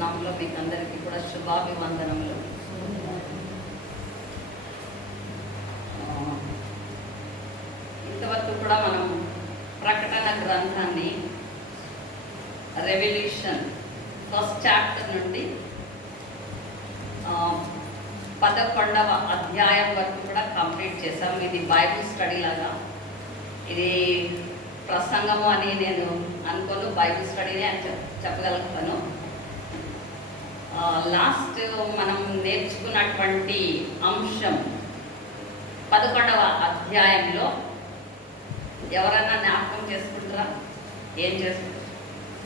నామములో మీకు అందరికీ కూడా శుభాభివందనములు. ఇంతవరకు కూడా మనం ప్రకటన గ్రంథాన్ని రెవల్యూషన్ ఫస్ట్ చాప్టర్ నుండి 11వ అధ్యాయం వరకు కూడా కంప్లీట్ చేశాం. ఇది బైబిల్ స్టడీ లాగా, ఇది ప్రసంగము అని నేను అనుకోను, బైబిల్ స్టడీనే అని చెప్పగలుగుతాను. లాస్ట్ మనం నేర్చుకున్నటువంటి అంశం 11వ అధ్యాయంలో ఎవరైనా జ్ఞాపకం చేసుకుంటారా? ఏం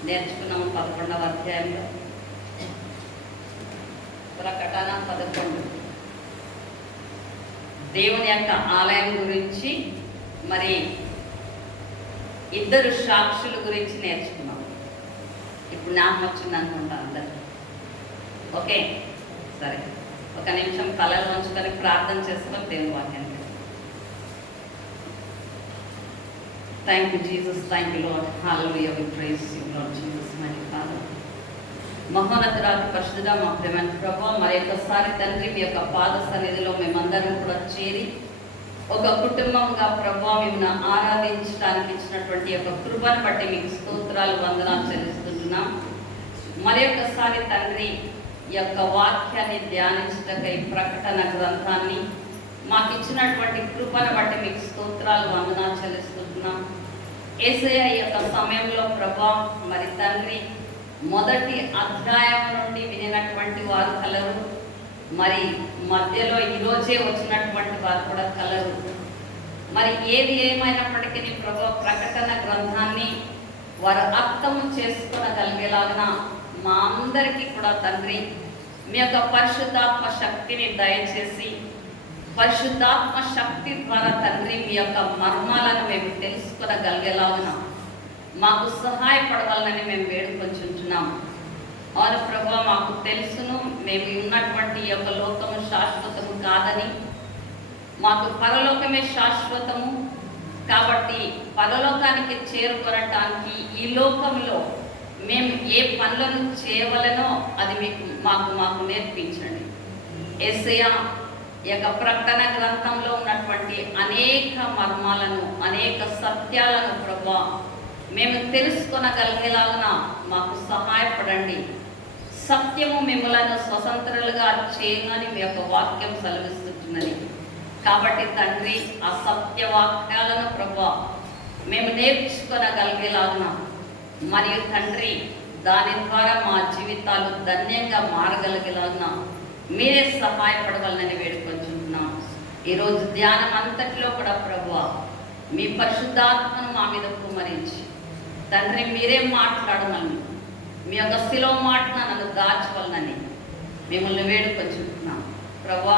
నేర్చుకున్నాము 11వ అధ్యాయంలో? ప్రకటన 11 దేవుని యొక్క ఆలయం గురించి, మరి ఇద్దరు సాక్షుల గురించి నేర్చుకున్నాం. ఇప్పుడు జ్ఞాపకం వచ్చింది అనుకుంటా అందరు. ఓకే, సరే, ఒక నిమిషం తలలు వంచుకొని ప్రార్థన చేసుకొని దేవుని వాక్యానికి. Thank you Jesus, thank you Lord, hallelujah, we praise you Lord Jesus my father. మహోన్నతురాలు పరిశుద్ధ మా ప్రేమైన ప్రభువా, మరి ఒకసారి తండ్రి మీ యొక్క పాద సన్నిధిలో మేమందరం కూడా చేరి ఒక కుటుంబంగా ప్రభువా మిమ్మల్ని ఆరాధించడానికి ఇచ్చినటువంటి యొక్క కృపను బట్టి మీకు స్తోత్రాలు, వందనాలు చెల్లిస్తున్నాం. మరి ఒకసారి తండ్రి ఈ యొక్క వాక్యాన్ని ధ్యానించటకై ప్రకటన గ్రంథాన్ని మాకు ఇచ్చినటువంటి కృపను బట్టి మీకు స్తోత్రాలు, వందనాలు చెల్లిస్తున్నాం. యేసయ్య ఈ యొక్క సమయంలో ప్రభువా మరి తండ్రి మొదటి అధ్యాయం నుండి వినినటువంటి వారు కలరు, మరి మధ్యలో ఈరోజే వచ్చినటువంటి వారు కూడా కలరు. మరి ఏది ఏమైనప్పటికీ ప్రభు ప్రకటన గ్రంథాన్ని వారు అర్థం చేసుకోగలిగేలాగా మా అందరికీ కూడా తండ్రి మీ యొక్క పరిశుద్ధాత్మ శక్తిని దయచేసి, పరిశుద్ధాత్మ శక్తి ద్వారా తండ్రి మీ యొక్క మర్మాలను మేము తెలుసుకోగలిగేలాగా మాకు సహాయపడవాలని మేము వేడుకొంచుంటున్నాం. అవును ప్రభు, మాకు తెలుసును మేము ఉన్నటువంటి ఈ యొక్క లోకము శాశ్వతము కాదని, మాకు పరలోకమే శాశ్వతము. కాబట్టి పరలోకానికి చేరుకొనటానికి ఈ లోకంలో మేము ఏ పనులను చేయవలనో అది మాకు నేర్పించండి. యేసయ్య ఈ యొక్క ప్రకటన గ్రంథంలో ఉన్నటువంటి అనేక మర్మాలను, అనేక సత్యాలను ప్రభువా మేము తెలుసుకొనగలిగేలాగా మాకు సహాయపడండి. సత్యము మిమ్మలను స్వతంత్రులుగా చేయని మీ యొక్క వాక్యం సెలవిస్తున్నది. కాబట్టి తండ్రి ఆ సత్యవాక్యాలను ప్రభువా మేము నేర్చుకొనగలిగేలాగా, మరియు తండ్రి దాని ద్వారా మా జీవితాలు ధన్యంగా మారగలిగేలాగా మీరే సహాయపడవాలని వేడుకొంచున్నాం. ఈరోజు ధ్యానం అంతటిలో కూడా ప్రభువా మీ పరిశుద్ధాత్మను మా మీద కుమ్మరించి తండ్రి మీరే మాట్లాడమని, మీ యొక్క శిలో మాటను నన్ను దాచవలనని మిమ్మల్ని వేడుకొంచుకుంటున్నాం. ప్రభువా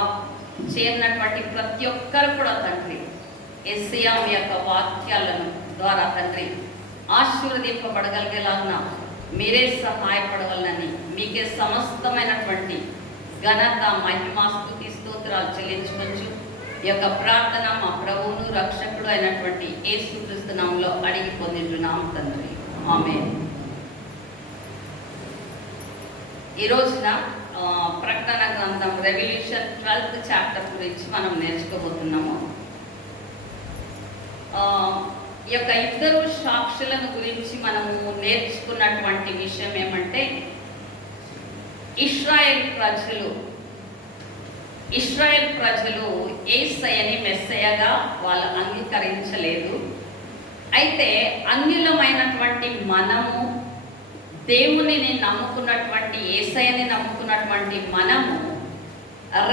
చేరినటువంటి ప్రతి ఒక్కరు కూడా తండ్రి యేసయ్య మీ యొక్క వాక్యాలను ద్వారా తండ్రి ఆశీర్వదింపబడగలిగేలాగా మీరే సహాయపడవలనని మీకే సమస్తమైనటువంటి ఘనత, మహిమ, స్తుతి, స్తోత్రాలు చెల్లించుకొచ్చు ఈ యొక్క ప్రార్థన మా ప్రభువును రక్షకుడు అయినటువంటి యేసుక్రీస్తు నామములో అడిగి పొందింటున్నాం తండ్రి, ఆమేన్. ఈ రోజున ప్రకటన గ్రంథం రెవల్యూషన్ 12th చాప్టర్ గురించి మనం నేర్చుకోబోతున్నాము. ఈ యొక్క ఇద్దరు సాక్షులను గురించి మనము నేర్చుకున్నటువంటి విషయం ఏమంటే, ఇశ్రాయేల్ ప్రజలు యేసయ్యని మెస్సయ్యగా వాళ్ళు అంగీకరించలేదు. అయితే అన్యులమైనటువంటి మనము, దేవునిని నమ్ముకున్నటువంటి యేసయ్యని నమ్ముకున్నటువంటి మనము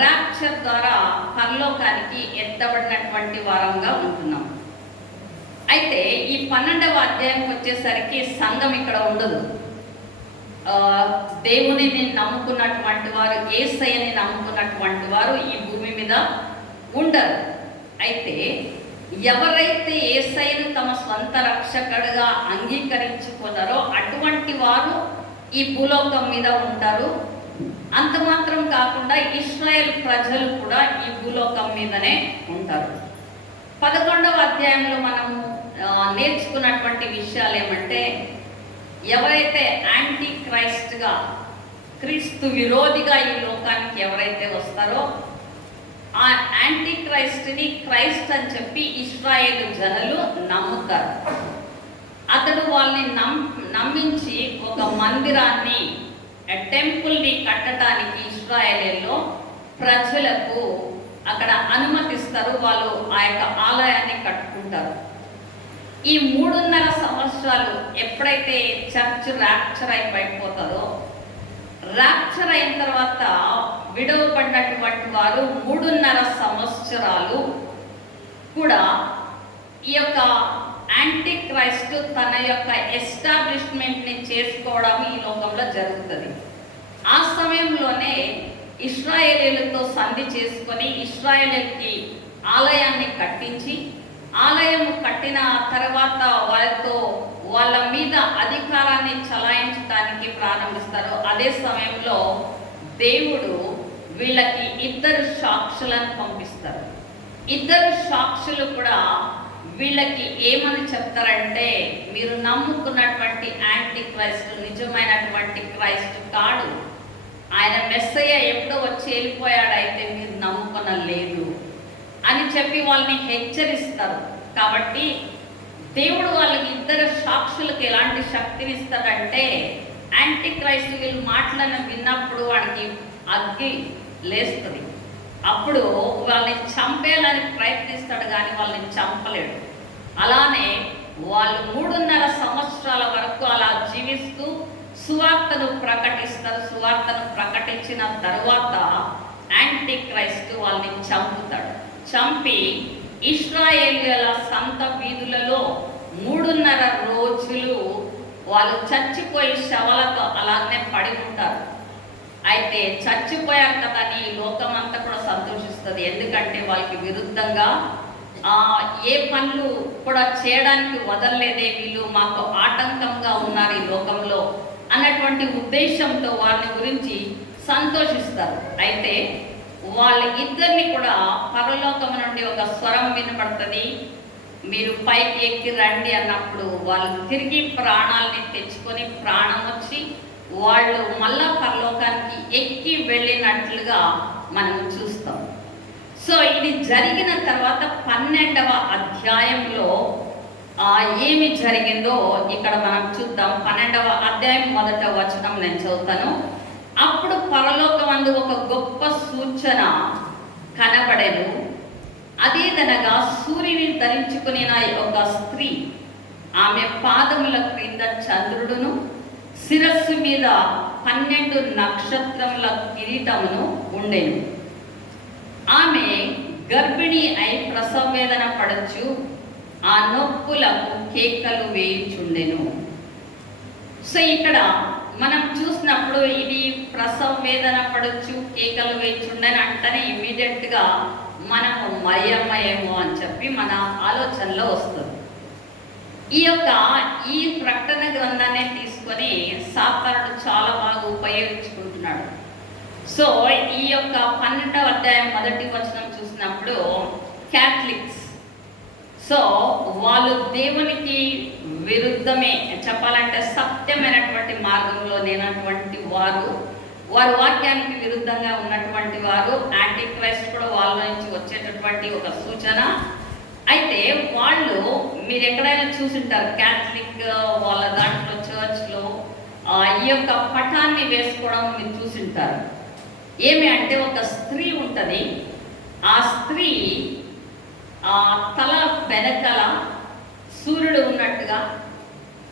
ర్యాప్చర్ ద్వారా పరలోకానికి ఎత్తబడినటువంటి వారంగా ఉంటున్నాం. అయితే ఈ 12వ అధ్యాయంకి వచ్చేసరికి సంఘం ఇక్కడ ఉండదు. దేవునిని నమ్ముకున్నటువంటి వారు, యేసయ్యని నమ్ముకున్నటువంటి వారు ఈ భూమి మీద ఉండరు. అయితే ఎవరైతే యేసయ్యను తమ స్వంత రక్షకుడిగా అంగీకరించుకున్నారో అటువంటి వారు ఈ భూలోకం మీద ఉంటారు. అంత మాత్రం కాకుండా ఇశ్రాయేల్ ప్రజలు కూడా ఈ భూలోకం మీదనే ఉంటారు. 11వ అధ్యాయంలో మనము నేర్చుకున్నటువంటి విషయాలు ఏమంటే, ఎవరైతే యాంటీ క్రైస్ట్గా క్రీస్తు విరోధిగా ఈ లోకానికి ఎవరైతే వస్తారో ఆ యాంటీ క్రైస్ట్ని క్రైస్ట్ అని చెప్పి ఇశ్రాయేలు జనులు నమ్ముతారు. అతడు వాళ్ళని నమ్మించి ఒక మందిరాన్ని, టెంపుల్ని కట్టడానికి ఇశ్రాయేలీలో ప్రజలకు అక్కడ అనుమతిస్తారు. వాళ్ళు ఆ యొక్క ఆలయాన్ని కట్టుకుంటారు. ఈ 3.5 సంవత్సరాలు ఎప్పుడైతే చర్చ్ ర్యాప్చర్ అయిపోతుందో, ర్యాప్చర్ అయిన తర్వాత విడవబడినటువంటి వారు 3.5 సంవత్సరాలు కూడా ఈ యొక్క యాంటీ క్రైస్ట్ తన యొక్క ఎస్టాబ్లిష్మెంట్ని చేసుకోవడం ఈ లోకంలో జరుగుతుంది. ఆ సమయంలోనే ఇశ్రాయేలీలతో సంధి చేసుకొని ఇశ్రాయేలీలకి ఆలయాన్ని కట్టించి, ఆలయం కట్టిన తర్వాత వాళ్ళ మీద అధికారాన్ని చలాయించడానికి ప్రారంభిస్తారు. అదే సమయంలో దేవుడు వీళ్ళకి 2 సాక్షులను పంపిస్తారు. 2 సాక్షులు కూడా వీళ్ళకి ఏమని చెప్తారంటే, మీరు నమ్ముకున్నటువంటి యాంటీ క్రైస్ట్ నిజమైనటువంటి క్రైస్ట్ కాడు, ఆయన మెస్సయ్య ఎప్పుడో వచ్చి వెళ్ళిపోయాడు, అయితే మీరు నమ్ముకొనలేదు అని చెప్పి వాళ్ళని హెచ్చరిస్తారు. కాబట్టి దేవుడు వాళ్ళకి 2 సాక్షులకు ఎలాంటి శక్తిని ఇస్తాడంటే, యాంటీ క్రైస్ట్ వీళ్ళు మాటలను విన్నప్పుడు వాడికి అగ్గి లేస్తుంది. అప్పుడు వాళ్ళని చంపేయాలని ప్రయత్నిస్తాడు, కానీ వాళ్ళని చంపలేడు. అలానే వాళ్ళు 3.5 సంవత్సరాల వరకు అలా జీవిస్తూ సువార్తను ప్రకటిస్తారు. సువార్తను ప్రకటించిన తరువాత యాంటీ క్రైస్ట్ వాళ్ళని చంపుతాడు. చంపి ఇశ్రాయేలీయుల సంత వీధులలో 3.5 రోజులు వాళ్ళు చచ్చిపోయి శవాలతో అలానే పడి ఉంటారు. అయితే చచ్చిపోయారు కదా అని ఈ లోకం అంతా కూడా సంతోషిస్తుంది. ఎందుకంటే వాళ్ళకి విరుద్ధంగా ఏ పనులు కూడా చేయడానికి వదలలేదే, వీళ్ళు మాకు ఆటంకంగా ఉన్నారు ఈ లోకంలో అన్నటువంటి ఉద్దేశంతో వారిని గురించి సంతోషిస్తారు. అయితే వాళ్ళిద్దరిని కూడా పరలోకం నుండి ఒక స్వరం వినపడుతుంది, మీరు పైకి ఎక్కి రండి అన్నప్పుడు వాళ్ళు తిరిగి ప్రాణాలని తెచ్చుకొని ప్రాణం వచ్చి వాళ్ళు మళ్ళా పరలోకానికి ఎక్కి వెళ్ళినట్లుగా మనం చూస్తాం. సో ఇది జరిగిన తర్వాత 12వ అధ్యాయంలో ఏమి జరిగిందో ఇక్కడ మనం చూద్దాం. 12వ అధ్యాయం 1వ వచనం నేను చదువుతాను. అప్పుడు పరలోకమందు ఒక గొప్ప సూచన కనబడెను. అదేదనగా సూర్యుని ధరించుకుని ఒక స్త్రీ, ఆమె పాదముల క్రింద చంద్రుడును, శిరస్సు మీద 12 నక్షత్రముల కిరీటమును ఉండెను. ఆమె గర్భిణి అయి ప్రసవ వేదన పడచ్చు, ఆ నొప్పులకు కేకలు వేయుచుండెను. సో ఇక్కడ మనం చూసినప్పుడు ఇది ప్రసవ వేదన పడచ్చు, కేకలు వేయుచుండెను అంటేనే ఇమ్మీడియట్గా మనము మరియమ్మ ఏమో అని చెప్పి మన ఆలోచనలో వస్తుంది. ఈ ప్రకటన గ్రంథాన్ని తీసుకొని సాతానుడు చాలా బాగా ఉపయోగించుకుంటున్నాడు. సో ఈ యొక్క 12వ అధ్యాయం 1వ వచనం చూసినప్పుడు క్యాథలిక్స్, సో వాళ్ళు దేవునికి విరుద్ధమే చెప్పాలంటే సత్యమైనటువంటి మార్గంలో లేనటువంటి వారు వాక్యానికి విరుద్ధంగా ఉన్నటువంటి వారు, యాంటీ క్రైస్ట్ కూడా వాళ్ళ నుంచి వచ్చేటటువంటి ఒక సూచన. అయితే వాళ్ళు మీరు ఎక్కడైనా చూసింటారు, క్యాథలిక్ వాళ్ళ దాంట్లో చర్చ్లో ఈ యొక్క పటాన్ని వేసుకోవడం మీరు చూసింటారు. ఏమి అంటే ఒక స్త్రీ ఉంటుంది, ఆ స్త్రీ తల వెనకల సూర్యుడు ఉన్నట్టుగా,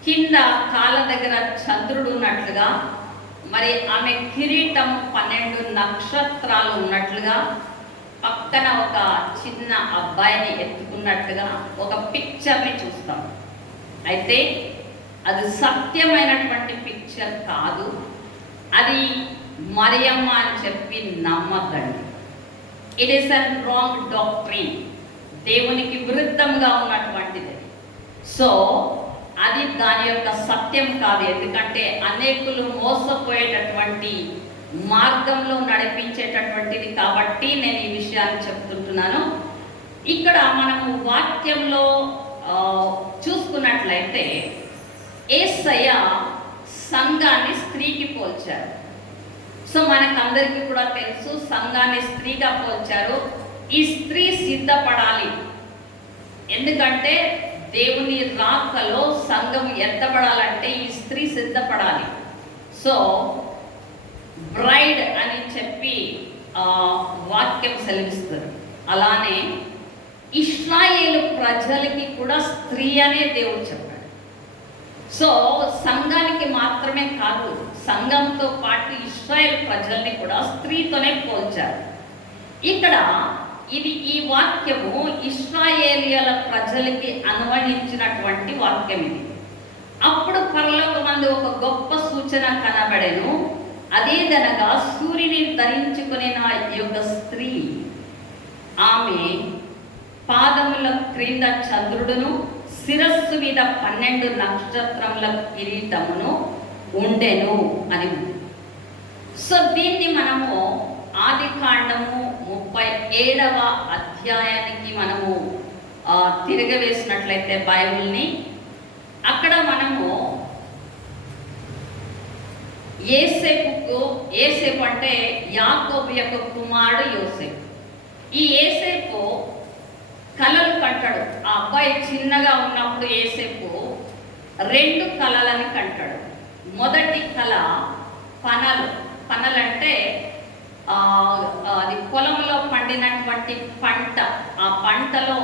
కింద కాళ్ళ దగ్గర చంద్రుడు ఉన్నట్లుగా, మరి ఆమె కిరీటం 12 నక్షత్రాలు ఉన్నట్లుగా, పక్కన ఒక చిన్న అబ్బాయిని ఎత్తుకున్నట్టుగా ఒక పిక్చర్ని చూస్తాం. అయితే అది సత్యమైనటువంటి పిక్చర్ కాదు, అది మరియమ్మ అని చెప్పి నమ్మద్దండి. It is an wrong doctrine, దేవునికి విరుద్ధంగా ఉన్నటువంటిది. సో అది దాని యొక్క సత్యం కాదు. ఎందుకంటే అనేకులు మోసపోయేటటువంటి మార్గంలో నడిపించేటటువంటిది కాబట్టి నేను ఈ విషయాన్ని చెప్తుంటున్నాను. ఇక్కడ మనము వాక్యంలో చూసుకున్నట్లయితే యేసయ్య సంఘాన్ని స్త్రీకి పోల్చారు. సో మనకందరికీ కూడా తెలుసు, సంఘాన్ని స్త్రీగా పోల్చారు. ఈ స్త్రీ సిద్ధపడాలి, ఎందుకంటే దేవుని రాకలో సంఘం ఎత్తబడాలంటే ఈ స్త్రీ సిద్ధపడాలి. సో బ్రైడ్ అని చెప్పి వాక్యం సెలవిస్తారు. అలానే ఇశ్రాయేలు ప్రజలకి కూడా స్త్రీ అనే దేవుడు చెప్పాడు. సో సంఘానికి మాత్రమే కాదు, సంఘంతో పాటు ఇశ్రాయేలు ప్రజల్ని కూడా స్త్రీతోనే పోల్చారు. ఇక్కడ ఈ వాక్యము ఇశ్రాయేలీయుల ప్రజలకి అన్వయించినటువంటి వాక్యం ఇది. అప్పుడు పరలోకమందు ఒక గొప్ప సూచన కనబడెను. అదేదనగా సూర్యుని ధరించుకునే నా యొక్క స్త్రీ, ఆమె పాదముల క్రింద చంద్రుడును, శిరస్సు మీద 12 నక్షత్రముల కిరీటమును ఉండెను అని. సో దీన్ని మనము ఆదికాండము 37వ అధ్యాయానికి మనము తిరగవేసినట్లయితే బైబిల్ని, అక్కడ మనము యేసేపు అంటే యాకోబు యొక్క కుమారుడు యోసేపు. ఈ యేసేపు కలలు కంటాడు. ఆ అబ్బాయి చిన్నగా ఉన్నప్పుడు యేసేపు 2 కలలని కంటాడు. మొదటి కళ పనలంటే అది పొలంలో పండినటువంటి పంట, ఆ పంటలో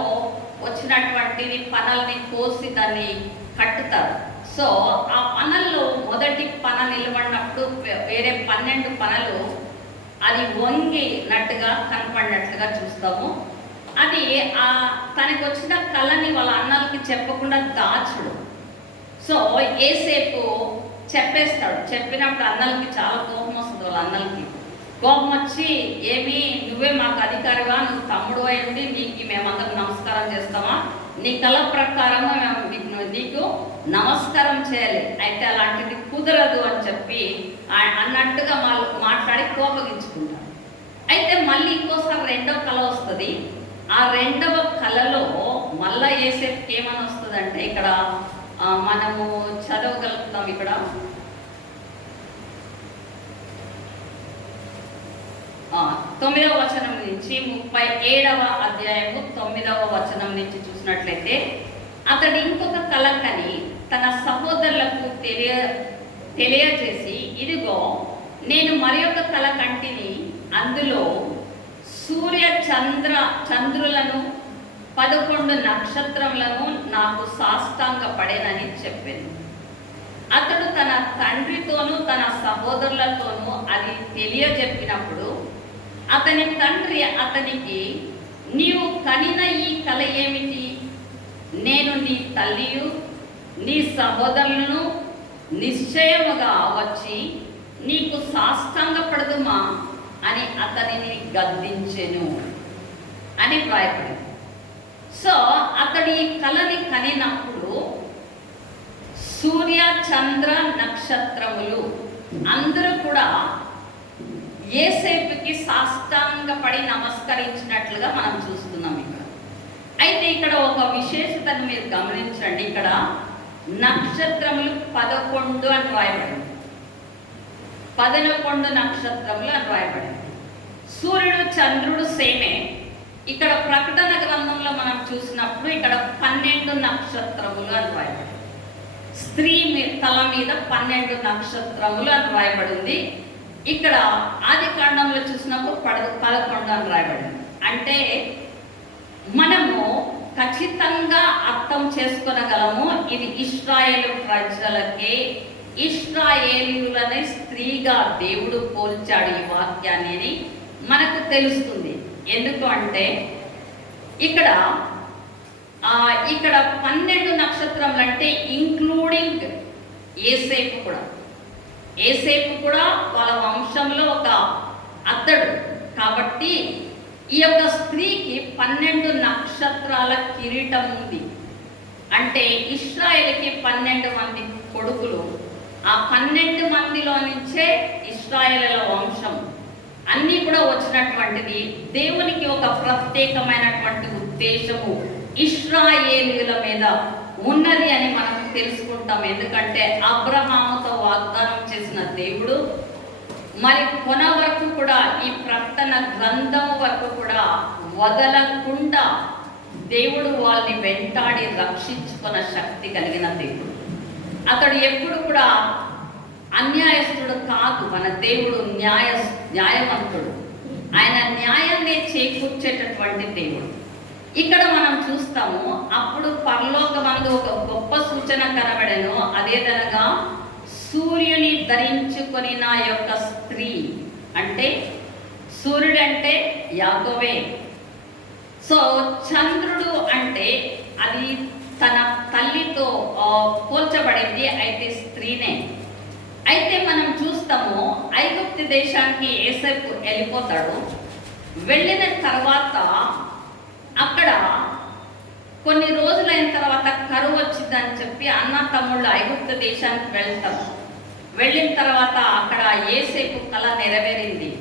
వచ్చినటువంటిది పనల్ని కోసి దాన్ని కట్టుతారు. సో ఆ పనల్లో మొదటి పన నిలబడినప్పుడు వేరే 12 పనలు అది వంగినట్టుగా కనపడినట్లుగా చూస్తాము. అది తనకు వచ్చిన కళని వాళ్ళ అన్నలకి చెప్పకుండా దాచుడు. సో యేసేపు చెప్పేస్తాడు. చెప్పినప్పుడు అన్నలకి చాలా కోపం వస్తుంది. వాళ్ళ అన్నలకి కోపం వచ్చి, ఏమి నువ్వే మాకు అధికారిగా, నువ్వు తమ్ముడు అయ్యండి, మేమందరం నమస్కారం చేస్తామా? నీ కళ ప్రకారము నీకు నమస్కారం చేయాలి, అయితే అలాంటిది కుదరదు అని చెప్పి అన్నట్టుగా మాట్లాడి కోపగించుకుంటారు. అయితే మళ్ళీ ఇంకోసారి 2వ కళ వస్తుంది. ఆ 2వ కళలో మళ్ళా యేసేపుకి ఏమని వస్తుందంటే, ఇక్కడ మనము చదవగలుగుతాం. ఇక్కడ 9వ వచనం నుంచి 37వ అధ్యాయము 9వ వచనం నుంచి చూసినట్లయితే, అతడు ఇంకొక కళ కని తన సహోదరులకు తెలియజేసి, ఇదిగో నేను మరి ఒక కళ కంటిని, అందులో సూర్య చంద్రులను 11 నక్షత్రములను నాకు సాష్టాంగ పడేనని చెప్పాను. అతడు తన తండ్రితోనూ తన సహోదరులతోనూ అది తెలియజెప్పినప్పుడు అతని తండ్రి అతనికి, నీవు కనిన ఈ కల ఏమిటి? నేను నీ తల్లియు నీ సహోదరులను నిశ్చయముగా వచ్చి నీకు సాష్టాంగపడదుమా అని అతనిని గద్దించెను అని వ్రాయబడింది. సో అతడు ఈ కళని కనినప్పుడు సూర్య చంద్ర నక్షత్రములు అందరూ కూడా యేసేపుకి సాష్టాంగపడి నమస్కరించినట్లుగా మనం చూస్తున్నాం ఇక్కడ. అయితే ఇక్కడ ఒక విశేషతను మీరు గమనించండి. ఇక్కడ నక్షత్రములు 11 అని రాయబడింది. 11 నక్షత్రములు అని రాయబడింది. సూర్యుడు చంద్రుడు సేమే. ఇక్కడ ప్రకటన గ్రంథంలో మనం చూసినప్పుడు ఇక్కడ 12 నక్షత్రములు అని రాయబడింది. స్త్రీ తల మీద 12 నక్షత్రములు అని రాయబడింది. ఇక్కడ ఆది కాండంలో చూసినప్పుడు 11 అని రాయబడింది. అంటే మనము ఖచ్చితంగా అర్థం చేసుకొనగలము, ఇది ఇశ్రాయేలు ప్రజలకే, ఇశ్రాయేలీయులనే స్త్రీగా దేవుడు పోల్చాడు ఈ వాక్యాన్ని అని మనకు తెలుస్తుంది. ఎందుకు అంటే ఇక్కడ 12 నక్షత్రములు అంటే ఇంక్లూడింగ్ యేసేపు కూడా వాళ్ళ వంశంలో ఒక అతడు కాబట్టి ఈ యొక్క స్త్రీకి 12 నక్షత్రాల కిరీటం ఉంది. అంటే ఇశ్రాయేలుకి 12 మంది కొడుకులు, ఆ 12 మందిలో నుంచే ఇశ్రాయేలుల వంశం అన్నీ కూడా వచ్చినటువంటిది. దేవునికి ఒక ప్రత్యేకమైనటువంటి ఉద్దేశము ఇశ్రాయేలీయుల మీద ఉన్నది అని మనం తెలుసుకుంటాం. ఎందుకంటే అబ్రహాముతో వాగ్దానం చేసిన దేవుడు మరి కొన వరకు కూడా ఈ ప్రకటన గ్రంథం వరకు కూడా వదలకుండా దేవుడు వాళ్ళని వెంటాడి రక్షించుకున్న శక్తి కలిగిన దేవుడు. అతడు ఎప్పుడు కూడా అన్యాయస్తుడు కాదు. మన దేవుడు న్యాయవంతుడు. ఆయన న్యాయాన్ని చేకూర్చేటటువంటి దేవుడు. ఇక్కడ మనం చూస్తాము, అప్పుడు పరలోకమందు ఒక గొప్ప సూచన కనబడెను. అదేదనగా సూర్యుని ధరించుకొని నా యొక్క స్త్రీ, అంటే సూర్యుడు అంటే యాకోబే. సో చంద్రుడు అంటే అది తన తల్లితో పోల్చబడింది, అయితే స్త్రీనే. అయితే మనం చూస్తాము, ఐగుప్తు దేశానికి యోసేపు వెళ్ళిపోతాడు. వెళ్ళిన తర్వాత అక్కడ కొన్ని రోజులైన తర్వాత కరువు వచ్చిందని చెప్పి అన్న తమ్ముళ్ళు ఐగుప్తు దేశానికి వెళ్తారు. వెళ్ళిన తర్వాత అక్కడ యోసేపు కల నెరవేరింది.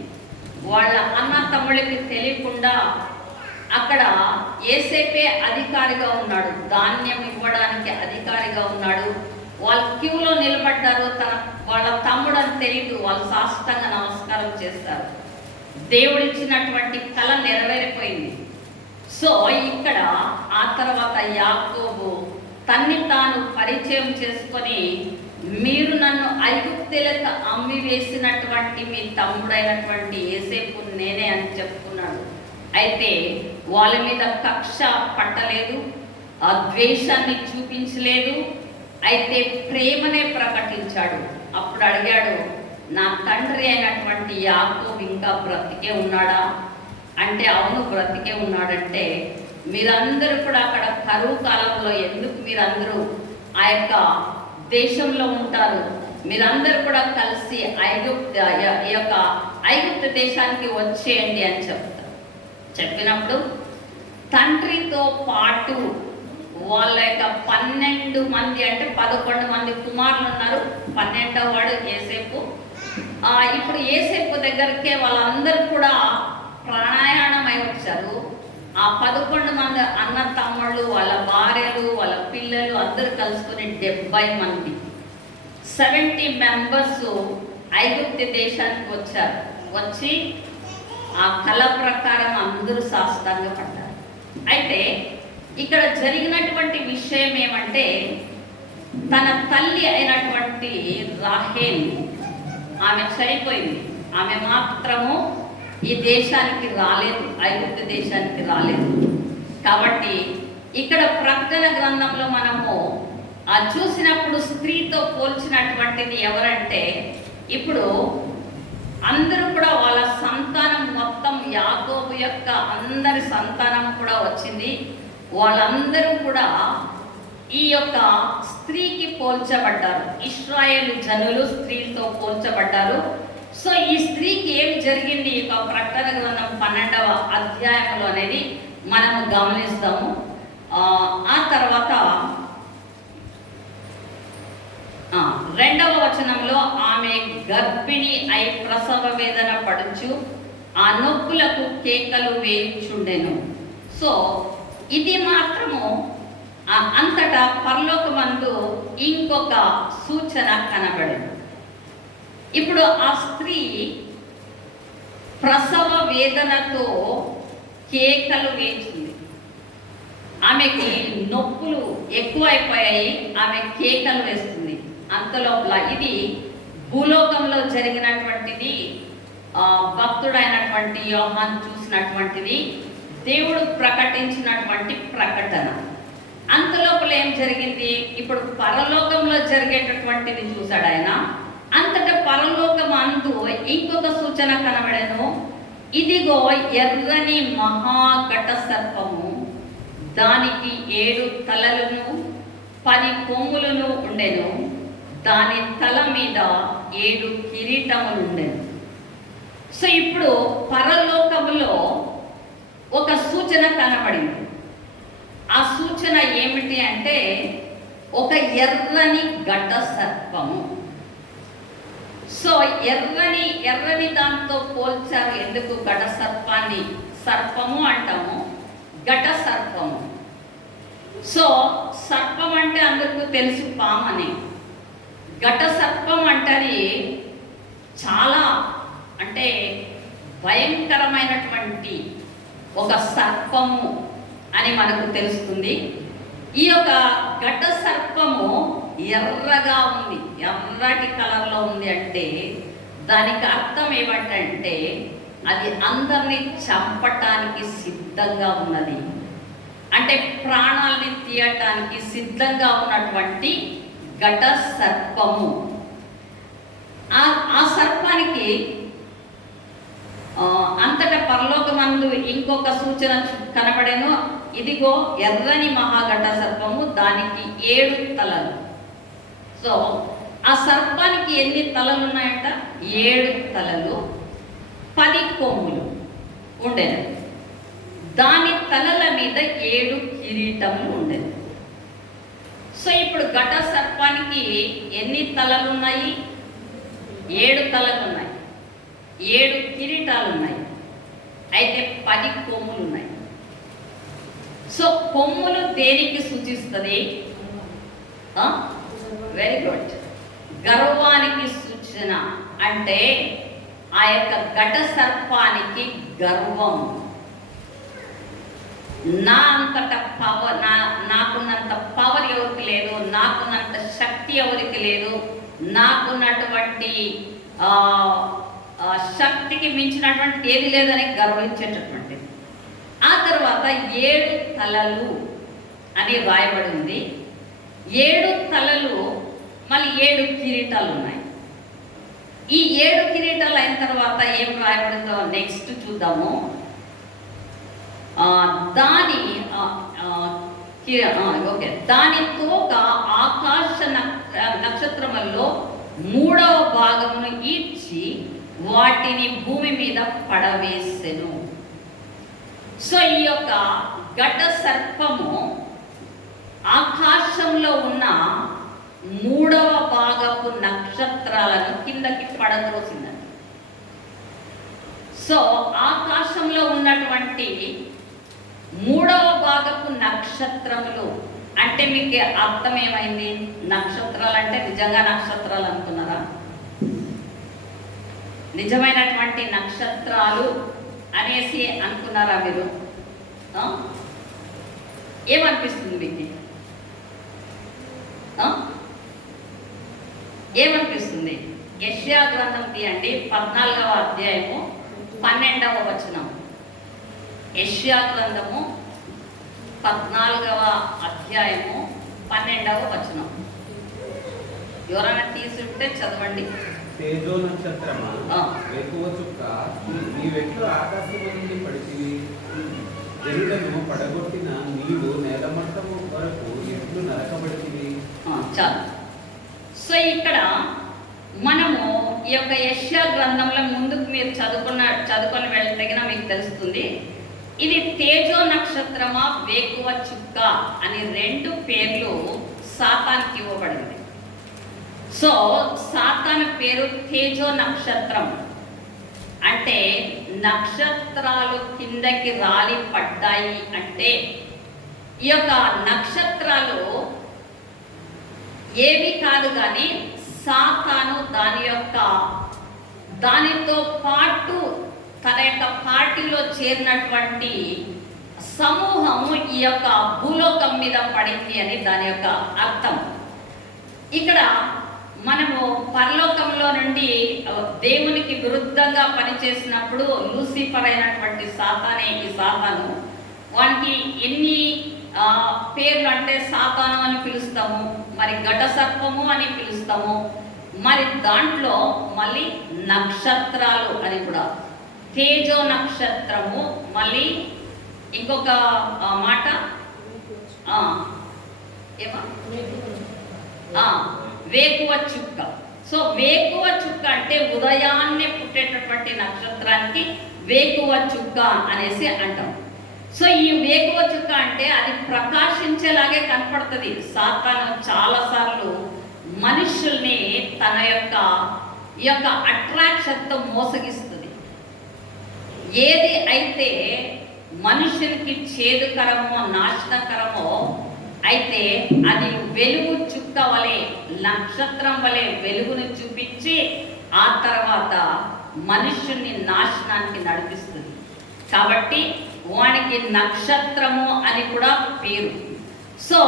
వాళ్ళ అన్న తమ్ముళ్ళకి తెలియకుండా అక్కడ యోసేపే అధికారిగా ఉన్నాడు, ధాన్యం ఇవ్వడానికి అధికారిగా ఉన్నాడు. వాళ్ళు క్యూలో నిలబడ్డారు. వాళ్ళ తమ్ముడు అని తెలియదు. వాళ్ళు సాష్టంగా నమస్కారం చేస్తారు. దేవుడిచ్చినటువంటి కళ నెరవేరిపోయింది. సో ఇక్కడ ఆ తర్వాత యాకోబు తన్ని తాను పరిచయం చేసుకొని, మీరు నన్ను ఐగుప్తులకు అమ్మి వేసినటువంటి మీ తమ్ముడైనటువంటి యోసేపు నేనే అని చెప్పుకున్నాడు. అయితే వాళ్ళ మీద కక్ష పట్టలేదు, ఆ ద్వేషాన్ని చూపించలేదు, అయితే ప్రేమనే ప్రకటించాడు. అప్పుడు అడిగాడు, నా తండ్రి అయినటువంటి యాకోబు ఇంకా బ్రతికే ఉన్నాడా అంటే, అవును బ్రతికే ఉన్నాడంటే, మీరందరూ కూడా అక్కడ కరువు కాలంలో ఎందుకు మీరందరూ ఆ యొక్క దేశంలో ఉంటారు, మీరందరూ కూడా కలిసి ఐగుప్తు దేశానికి వచ్చేయండి అని చెప్తారు. చెప్పినప్పుడు తండ్రితో పాటు వాళ్ళ యొక్క 12 మంది, అంటే 11 మంది కుమారులు ఉన్నారు. 12వ వాడు యోసేపు. ఇప్పుడు యోసేపు దగ్గరికే వాళ్ళందరూ కూడా ప్రయాణమై వచ్చారు. ఆ 11 మంది అన్న తమ్ముళ్ళు, వాళ్ళ భార్యలు, వాళ్ళ పిల్లలు అందరూ కలుసుకొని 70 మంది 70 మెంబర్స్ ఐగుప్తు దేశానికి వచ్చారు. వచ్చి ఆ కళ ప్రకారం అందరూ సాష్టాంగ పడ్డారు. అయితే ఇక్కడ జరిగినటువంటి విషయం ఏమంటే, తన తల్లి అయినటువంటి రాహేల్ ఆమె చనిపోయింది. ఆమె మాత్రము ఈ దేశానికి రాలేదు, ఐగుప్తు దేశానికి రాలేదు. కాబట్టి ఇక్కడ ప్రకటన గ్రంథంలో మనము చూసినప్పుడు స్త్రీతో పోల్చినటువంటిది ఎవరంటే, ఇప్పుడు అందరూ కూడా వాళ్ళ సంతానం మొత్తం యాకోబు యొక్క అందరి సంతానం కూడా వచ్చింది. వాళ్ళందరూ కూడా ఈ యొక్క స్త్రీకి పోల్చబడ్డారు. ఇశ్రాయేలు జనులు స్త్రీలతో పోల్చబడ్డారు. సో ఈ స్త్రీకి ఏమి జరిగింది ఈ యొక్క ప్రకటన గ్రంథం 12వ అధ్యాయంలో అనేది మనము గమనిస్తాము. ఆ తర్వాత 2వ వచనంలో, ఆమె గర్భిణి అయి ప్రసవ వేదన పడుచు ఆ నొప్పులకు కేకలు వేయుచుండెను. సో ఇది మాత్రము అంతటా పరలోకమందు ఇంకొక సూచన కనబడింది. ఇప్పుడు ఆ స్త్రీ ప్రసవ వేదనతో కేకలు వేచింది. ఆమెకి నొప్పులు ఎక్కువైపోయాయి, ఆమె కేకలు వేస్తుంది. అంతలోపల ఇది భూలోకంలో జరిగినటువంటిది, భక్తుడైనటువంటి యోహాను చూసినటువంటిది, దేవుడు ప్రకటించినటువంటి ప్రకటన. అంతలోపల ఏం జరిగింది, ఇప్పుడు పరలోకంలో జరిగేటటువంటిది చూశాడు ఆయన. అంతటా పరలోకం అందు ఇంకొక సూచన కనబడెను. ఇదిగో ఎర్రని మహాఘట సర్పము, దానికి 7 తలలను 10 కొమ్ములను ఉండెను. దాని తల మీద 7 కిరీటములు ఉండెను. సో ఇప్పుడు పరలోకములో ఒక సూచన కనబడింది. ఆ సూచన ఏమిటి అంటే, ఒక ఎర్రని ఘట సర్పము. సో ఎర్రని దాంతో పోల్చారు. ఎందుకు ఘట సర్పాన్ని సర్పము అంటాము, ఘట సర్పము. సో సర్పం అంటే అందరికీ తెలుసు పాము అని. ఘట సర్పం అంటే చాలా అంటే భయంకరమైనటువంటి ఒక సర్పము అని మనకు తెలుస్తుంది. ఈ యొక్క ఘట సర్పము ఎర్రగా ఉంది, ఎర్రటి కలర్లో ఉంది. అంటే దానికి అర్థం ఏమిటంటే అది అందరినీ చంపటానికి సిద్ధంగా ఉన్నది, అంటే ప్రాణాలని తీయటానికి సిద్ధంగా ఉన్నటువంటి ఘట సర్పము. ఆ సర్పానికి అంతటా పరలోకమందు ఇంకొక సూచన కనబడేను. ఇదిగో ఎర్రని మహాఘట సర్పము, దానికి 7 తలలు. సో ఆ సర్పానికి ఎన్ని తలలు ఉన్నాయంట? 7 తలలు, 10 కొమ్ములు ఉండేది. దాని తలల మీద 7 కిరీటములు ఉండేది. సో ఇప్పుడు ఘట సర్పానికి ఎన్ని తలలు ఉన్నాయి? 7 తలలు ఉన్నాయి, 7 కిరీటాలు ఉన్నాయి, అయితే 10 కొమ్ములు ఉన్నాయి. సో కొమ్ములు దేనికి సూచిస్తుంది? వెరీ గుడ్, గర్వానికి సూచన. అంటే ఆ యొక్క ఘట సర్పానికి గర్వం. నా అంతట పవర్, నాకున్నంత పవర్ ఎవరికి లేదు, నాకున్నంత శక్తి ఎవరికి లేదు, నాకున్నటువంటి శక్తికి మించినటువంటి ఏది లేదని గర్వించేటటువంటిది. ఆ తర్వాత 7 తలలు అని రాయబడి ఉంది. 7 తలలు మళ్ళీ 7 కిరీటాలు ఉన్నాయి. ఈ 7 కిరీటాలు అయిన తర్వాత ఏం రాయబడిందో నెక్స్ట్ చూద్దాము. దాని తోక ఆకాశ నక్షత్రములలో 3వ భాగమును ఈడ్చి వాటిని భూమి మీద పడవేసెను. సో ఈ యొక్క ఘట సర్పము ఆకాశంలో ఉన్న 3వ భాగపు నక్షత్రాలను కిందకి పడద్రోసిందండి. సో ఆకాశంలో ఉన్నటువంటి 3వ భాగపు నక్షత్రములు అంటే మీకు అర్థం ఏమైంది? నక్షత్రాలు అంటే నిజంగా నక్షత్రాలు అనుకున్నారా? నిజమైనటువంటి నక్షత్రాలు అనేసి అనుకున్నారా మీరు? ఏమనిపిస్తుంది మీకు? ఏమనిపిస్తుంది? యెషయా గ్రంథం తీయండి, 14వ అధ్యాయము 12వ వచనం. యెషయా గ్రంథము 14వ అధ్యాయము 12వ వచనం. ఎవరైనా తీసుంటే చదవండి. తేజో నక్షత్రమా, ఎక్కువ చుక్క, నీవెట్లు ఆకాశము నుండి పడితివి, జనులను పడగొట్టిన నీవు నేలమట్టము వరకు ఎట్లు నరకబడితివి. చాలు. సో ఇక్కడ మనము ఈ యొక్క యెషయా గ్రంథంలో ముందుకు మీరు చదువుకొని వెళ్ళతగిన మీకు తెలుస్తుంది. ఇది తేజో నక్షత్రమా, వేకువ చుక్క అని 2 పేర్లు సాతానికి ఇవ్వబడింది. సో సాతాను పేరు తేజో నక్షత్రం. అంటే నక్షత్రాలు కిందకి రాలి పడ్డాయి అంటే ఈ యొక్క నక్షత్రాలు ఏవి కాదు కానీ సాతాను దానితో పాటు తన యొక్క పార్టీలో చేరినటువంటి సమూహము ఈ యొక్క భూలోకం మీద పడింది అని దాని యొక్క అర్థం. ఇక్కడ మనము పరలోకంలో నుండి దేవునికి విరుద్ధంగా పనిచేసినప్పుడు లూసిఫర్ అయినటువంటి సాతానే ఈ సాతాను. వానికి ఎన్ని పేర్లు అంటే సాతాను అని పిలుస్తాము, మరి ఘట సర్పము అని పిలుస్తాము, మరి దాంట్లో మళ్ళీ నక్షత్రాలు అని కూడా. తేజో నక్షత్రము, మళ్ళీ ఇంకొక మాట వేకువ చుక్క. సో వేకువ చుక్క అంటే ఉదయాన్నే పుట్టేటటువంటి నక్షత్రానికి వేకువ చుక్క అనేసి అంటాం. సో ఈ వేకువ చుక్క అంటే అది ప్రకాశించేలాగే కనపడుతుంది. సాతాను చాలాసార్లు మనుషుల్ని తన ఈ యొక్క అట్రాక్షన్తో మోసగిస్తుంది. ఏది అయితే మనుషునికి చేదుకరమో నాశనకరమో అయితే అది వెలుగు చుక్క వలె, నక్షత్రం వలె వెలుగును చూపించి ఆ తర్వాత మనుష్యుని నాశనానికి నడిపిస్తుంది. కాబట్టి వానికి నక్షత్రము అని కూడా పేరు. సో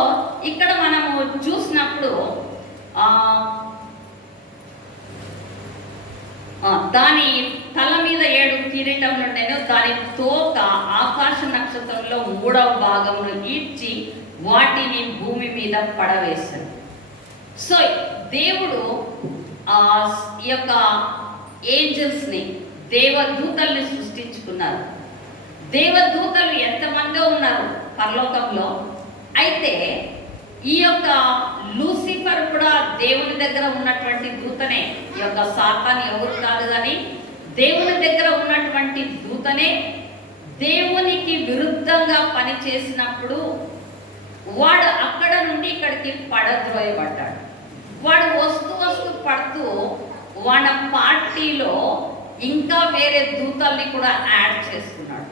ఇక్కడ మనము చూసినప్పుడు దాని తల మీద 7 కిరీటములు ఉండేను, దాని తోక ఆకాశ నక్షత్రంలో 3వ భాగమును ఈడ్చి వాటిని భూమి మీద పడవేశాడు. సో దేవుడు ఈ యొక్క ఏంజల్స్ని, దేవదూతల్ని సృష్టించుకున్నారు. దేవదూతలు ఎంతమందో ఉన్నారు పరలోకంలో. అయితే ఈ యొక్క లూసిఫర్ కూడా దేవుని దగ్గర ఉన్నటువంటి దూతనే. ఈ యొక్క సాతాను ఎవరు కాదు కానీ దేవుని దగ్గర ఉన్నటువంటి దూతనే. దేవునికి విరుద్ధంగా పని చేసినప్పుడు వాడు అక్కడ నుండి ఇక్కడికి పడద్రోయబడ్డాడు. వాడు వస్తూ పడుతూ వాడి పార్టీలో ఇంకా వేరే దూతల్ని కూడా యాడ్ చేసుకున్నాడు.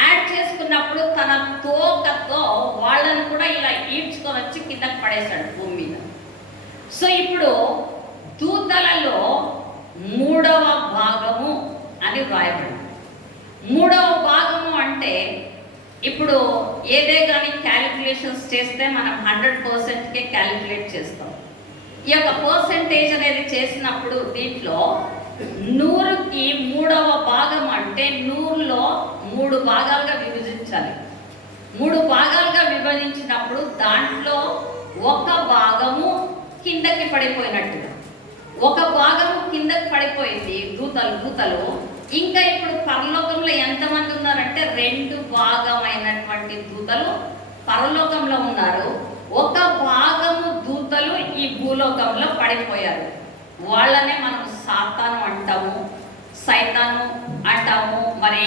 యాడ్ చేసుకున్నప్పుడు తన తోకతో వాళ్ళని కూడా ఇలా ఈడ్చుకొని వచ్చి కిందకి పడేశాడు భూమి మీద. సో ఇప్పుడు దూతలలో 3వ భాగము అని వ్రాయబడింది. 3వ భాగము అంటే ఇప్పుడు ఏదే కానీ క్యాలిక్యులేషన్స్ చేస్తే మనం 100%కే క్యాలిక్యులేట్ చేస్తాం. ఈ యొక్క పర్సెంటేజ్ అనేది చేసినప్పుడు దీంట్లో 100కి 3వ భాగం అంటే 100లో 3 భాగాలుగా విభజించాలి. 3 భాగాలుగా విభజించినప్పుడు దాంట్లో ఒక భాగము కిందకి పడిపోయినట్టుగా, ఒక భాగము కిందకి పడిపోయింది దూతలు. ఇంకా ఇప్పుడు పరలోకంలో ఎంతమంది ఉన్నారంటే 2 భాగమైనటువంటి దూతలు పరలోకంలో ఉన్నారు. ఒక భాగము దూతలు ఈ భూలోకంలో పడిపోయారు. వాళ్ళనే మనం సాతాను అంటాము, సైతాను అంటాము, మరి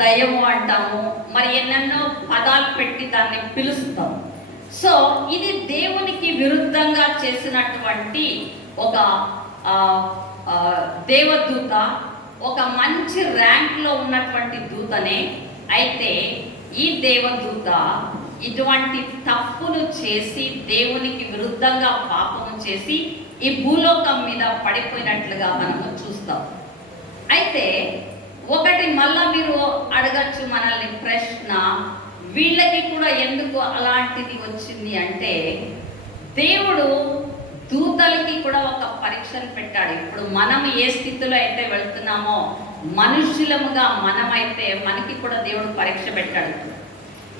దయ్యము అంటాము, మరి ఎన్నెన్నో పదాలు పెట్టి దాన్ని పిలుస్తాం. సో ఇది దేవునికి విరుద్ధంగా చేసినటువంటి ఒక దేవదూత, ఒక మంచి ర్యాంక్లో ఉన్నటువంటి దూతనే. అయితే ఈ దేవదూత ఇటువంటి తప్పును చేసి దేవునికి విరుద్ధంగా పాపము చేసి ఈ భూలోకం మీద పడిపోయినట్లుగా మనము చూస్తాం. అయితే ఒకటి మళ్ళా మీరు అడగచ్చు మనల్ని ప్రశ్న, వీళ్ళకి కూడా ఎందుకు అలాంటిది వచ్చింది అంటే దేవుడు దూతలకి కూడా ఒక పరీక్షను పెట్టాడు. ఇప్పుడు మనం ఏ స్థితిలో అయితే వెళ్తున్నామో మనుష్యులముగా మనమైతే మనకి కూడా దేవుడు పరీక్ష పెట్టాడు.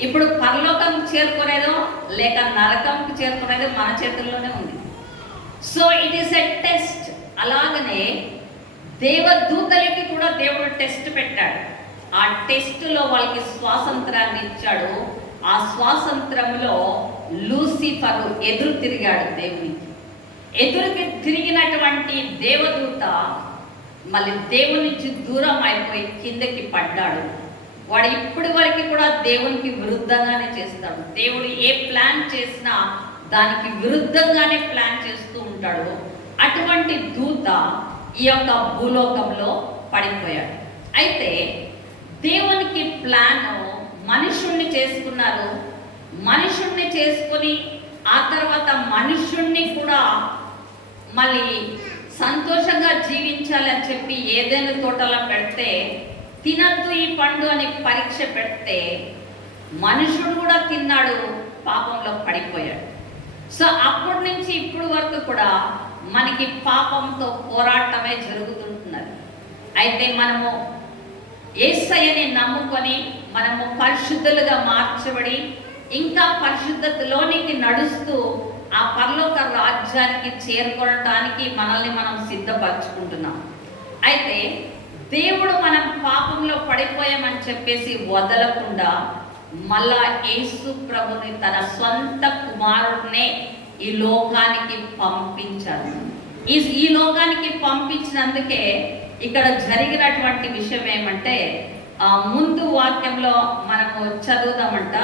ఇప్పుడు పరలోకం చేరుకునేదో లేక నరకంకి చేరుకునేదో మన చేతుల్లోనే ఉంది. So it is a test. అలాగనే దేవదూతలకి కూడా దేవుడు టెస్ట్ పెట్టాడు. ఆ టెస్టులో వాళ్ళకి స్వాతంత్రాన్ని ఇచ్చాడు. ఆ స్వాతంత్రంలో లూసిఫరు ఎదురు తిరిగాడు దేవునికి. ఎదురుకి తిరిగినటువంటి దేవదూత మళ్ళీ దేవుని నుంచి దూరం అయిపోయి కిందకి పడ్డాడు. వాడు ఇప్పటి వరకు కూడా దేవునికి విరుద్ధంగానే చేస్తాడు. దేవుడు ఏ ప్లాన్ చేసినా దానికి విరుద్ధంగానే ప్లాన్ చేస్తూ ఉంటాడు. అటువంటి దూత ఈ యొక్క భూలోకంలో పడిపోయాడు. అయితే దేవునికి ప్లాన్ మనుషుణ్ణి చేసుకున్నారు. మనుషుణ్ణి చేసుకుని ఆ తర్వాత మనుషుణ్ణి కూడా మళ్ళీ సంతోషంగా జీవించాలి అని చెప్పి ఏదైనా తోటలో పెడితే తినద్దు ఈ పండు అని పరీక్ష పెడితే మనుషుడు కూడా తిన్నాడు, పాపంలో పడిపోయాడు. సో అప్పటి నుంచి ఇప్పుడు వరకు కూడా మనకి పాపంతో పోరాటమే జరుగుతుంటున్నది. అయితే మనము యేసయ్యని నమ్ముకొని మనము పరిశుద్ధులుగా మార్చబడి ఇంకా పరిశుద్ధతలోనికి నడుస్తూ ఆ పరలోక రాజ్యానికి చేరుకోవడానికి మనల్ని మనం సిద్ధపరచుకుంటున్నాం. అయితే దేవుడు మనం పాపంలో పడిపోయామని చెప్పేసి వదలకుండా మళ్ళా యేసు ప్రభుని తన సొంత కుమారుడినే ఈ లోకానికి పంపించారు. ఈ లోకానికి పంపించినందుకే ఇక్కడ జరిగినటువంటి విషయం ఏమంటే ముందు వాక్యంలో మనము చదువుదామంట.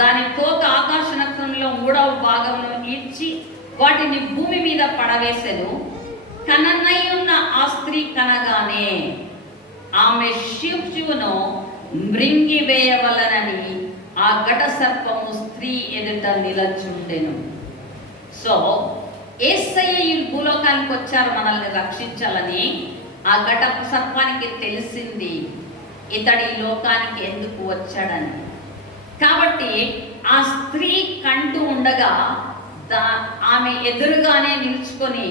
దాని తోక ఆకాశ నక్షత్రంలో 3వ భాగంలో ఇచ్చి వాటిని భూమి మీద పడవేసెను. కననై ఉన్న ఆ స్త్రీ కనగానే ఆమె శిశువును మృంగివేయవలనని ఆ ఘట సర్పము స్త్రీ ఎదుట నిలచుండెను. సో యేసయ్య ఈ భూలోకానికి వచ్చారు మనల్ని రక్షించాలని. ఆ ఘట సర్పానికి తెలిసింది ఇతడు ఈ లోకానికి ఎందుకు వచ్చాడని. కాబట్టి ఆ స్త్రీ కంటూ ఉండగా ఆమె ఎదురుగానే నిలుచుకొని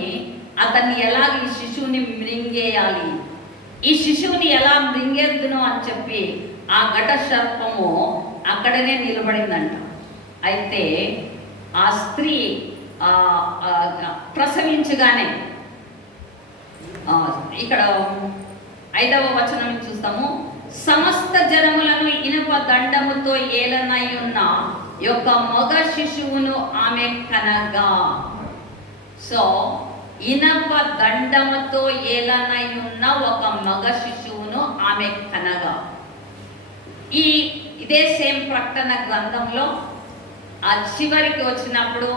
అతన్ని ఎలాగ ఈ శిశువుని మృంగేయాలి, ఈ శిశువుని ఎలా మృంగేద్దును అని చెప్పి ఆ ఘట సర్పము అక్కడనే నిలబడిందంట. అయితే ఆ స్త్రీ ప్రసవించగానే ఇక్కడ 5వ వచనం చూస్తాము. సమస్త జనములను ఇనుప దండముతో ఏలనై ఉన్న యొక్క మగ శిశువును ఆమె కనగా. సో ఇనప దండముతో ఏలనై ఉన్న ఒక మగ శిశువును ఆమె కనగా. ఇదే సేమ్ ప్రకటన గ్రంథంలో ఆ చివరికి వచ్చినప్పుడు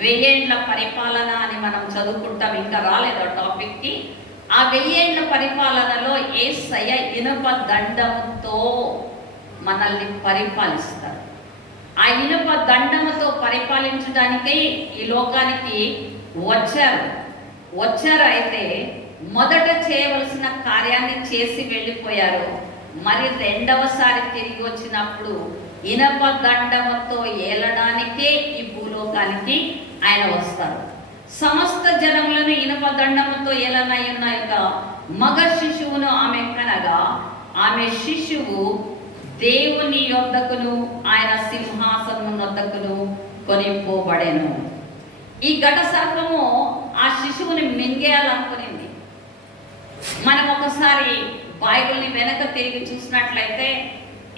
1000 ఏండ్ల పరిపాలన అని మనం చదువుకుంటాం. ఇంకా రాలేదు ఆ టాపిక్కి. ఆ 1000 ఏండ్ల పరిపాలనలో యేసయ్య ఇనుప దండముతో మనల్ని పరిపాలిస్తారు. ఆ ఇనుప దండముతో పరిపాలించడానికై ఈ లోకానికి వచ్చారు. అయితే మొదట చేయవలసిన కార్యాన్ని చేసి వెళ్ళిపోయారు. మరి రెండవసారి తిరిగి వచ్చినప్పుడు ఇనప దండముతో ఏలడానికే ఈ భూలోకానికి ఆయన వస్తారు. సమస్త జనములను ఇనుప దండముతో ఏలనై ఉన్న యొక్క మగ శిశువును ఆమె కనగా, ఆమె శిశువు దేవుని యొద్దకును ఆయన సింహాసనం వద్దకును కొనిపోబడెను. ఈ ఘట సర్పము ఆ శిశువుని మింగేయాలనుకునింది. మనం ఒకసారి బైబిల్ని వెనక తిరిగి చూసినట్లయితే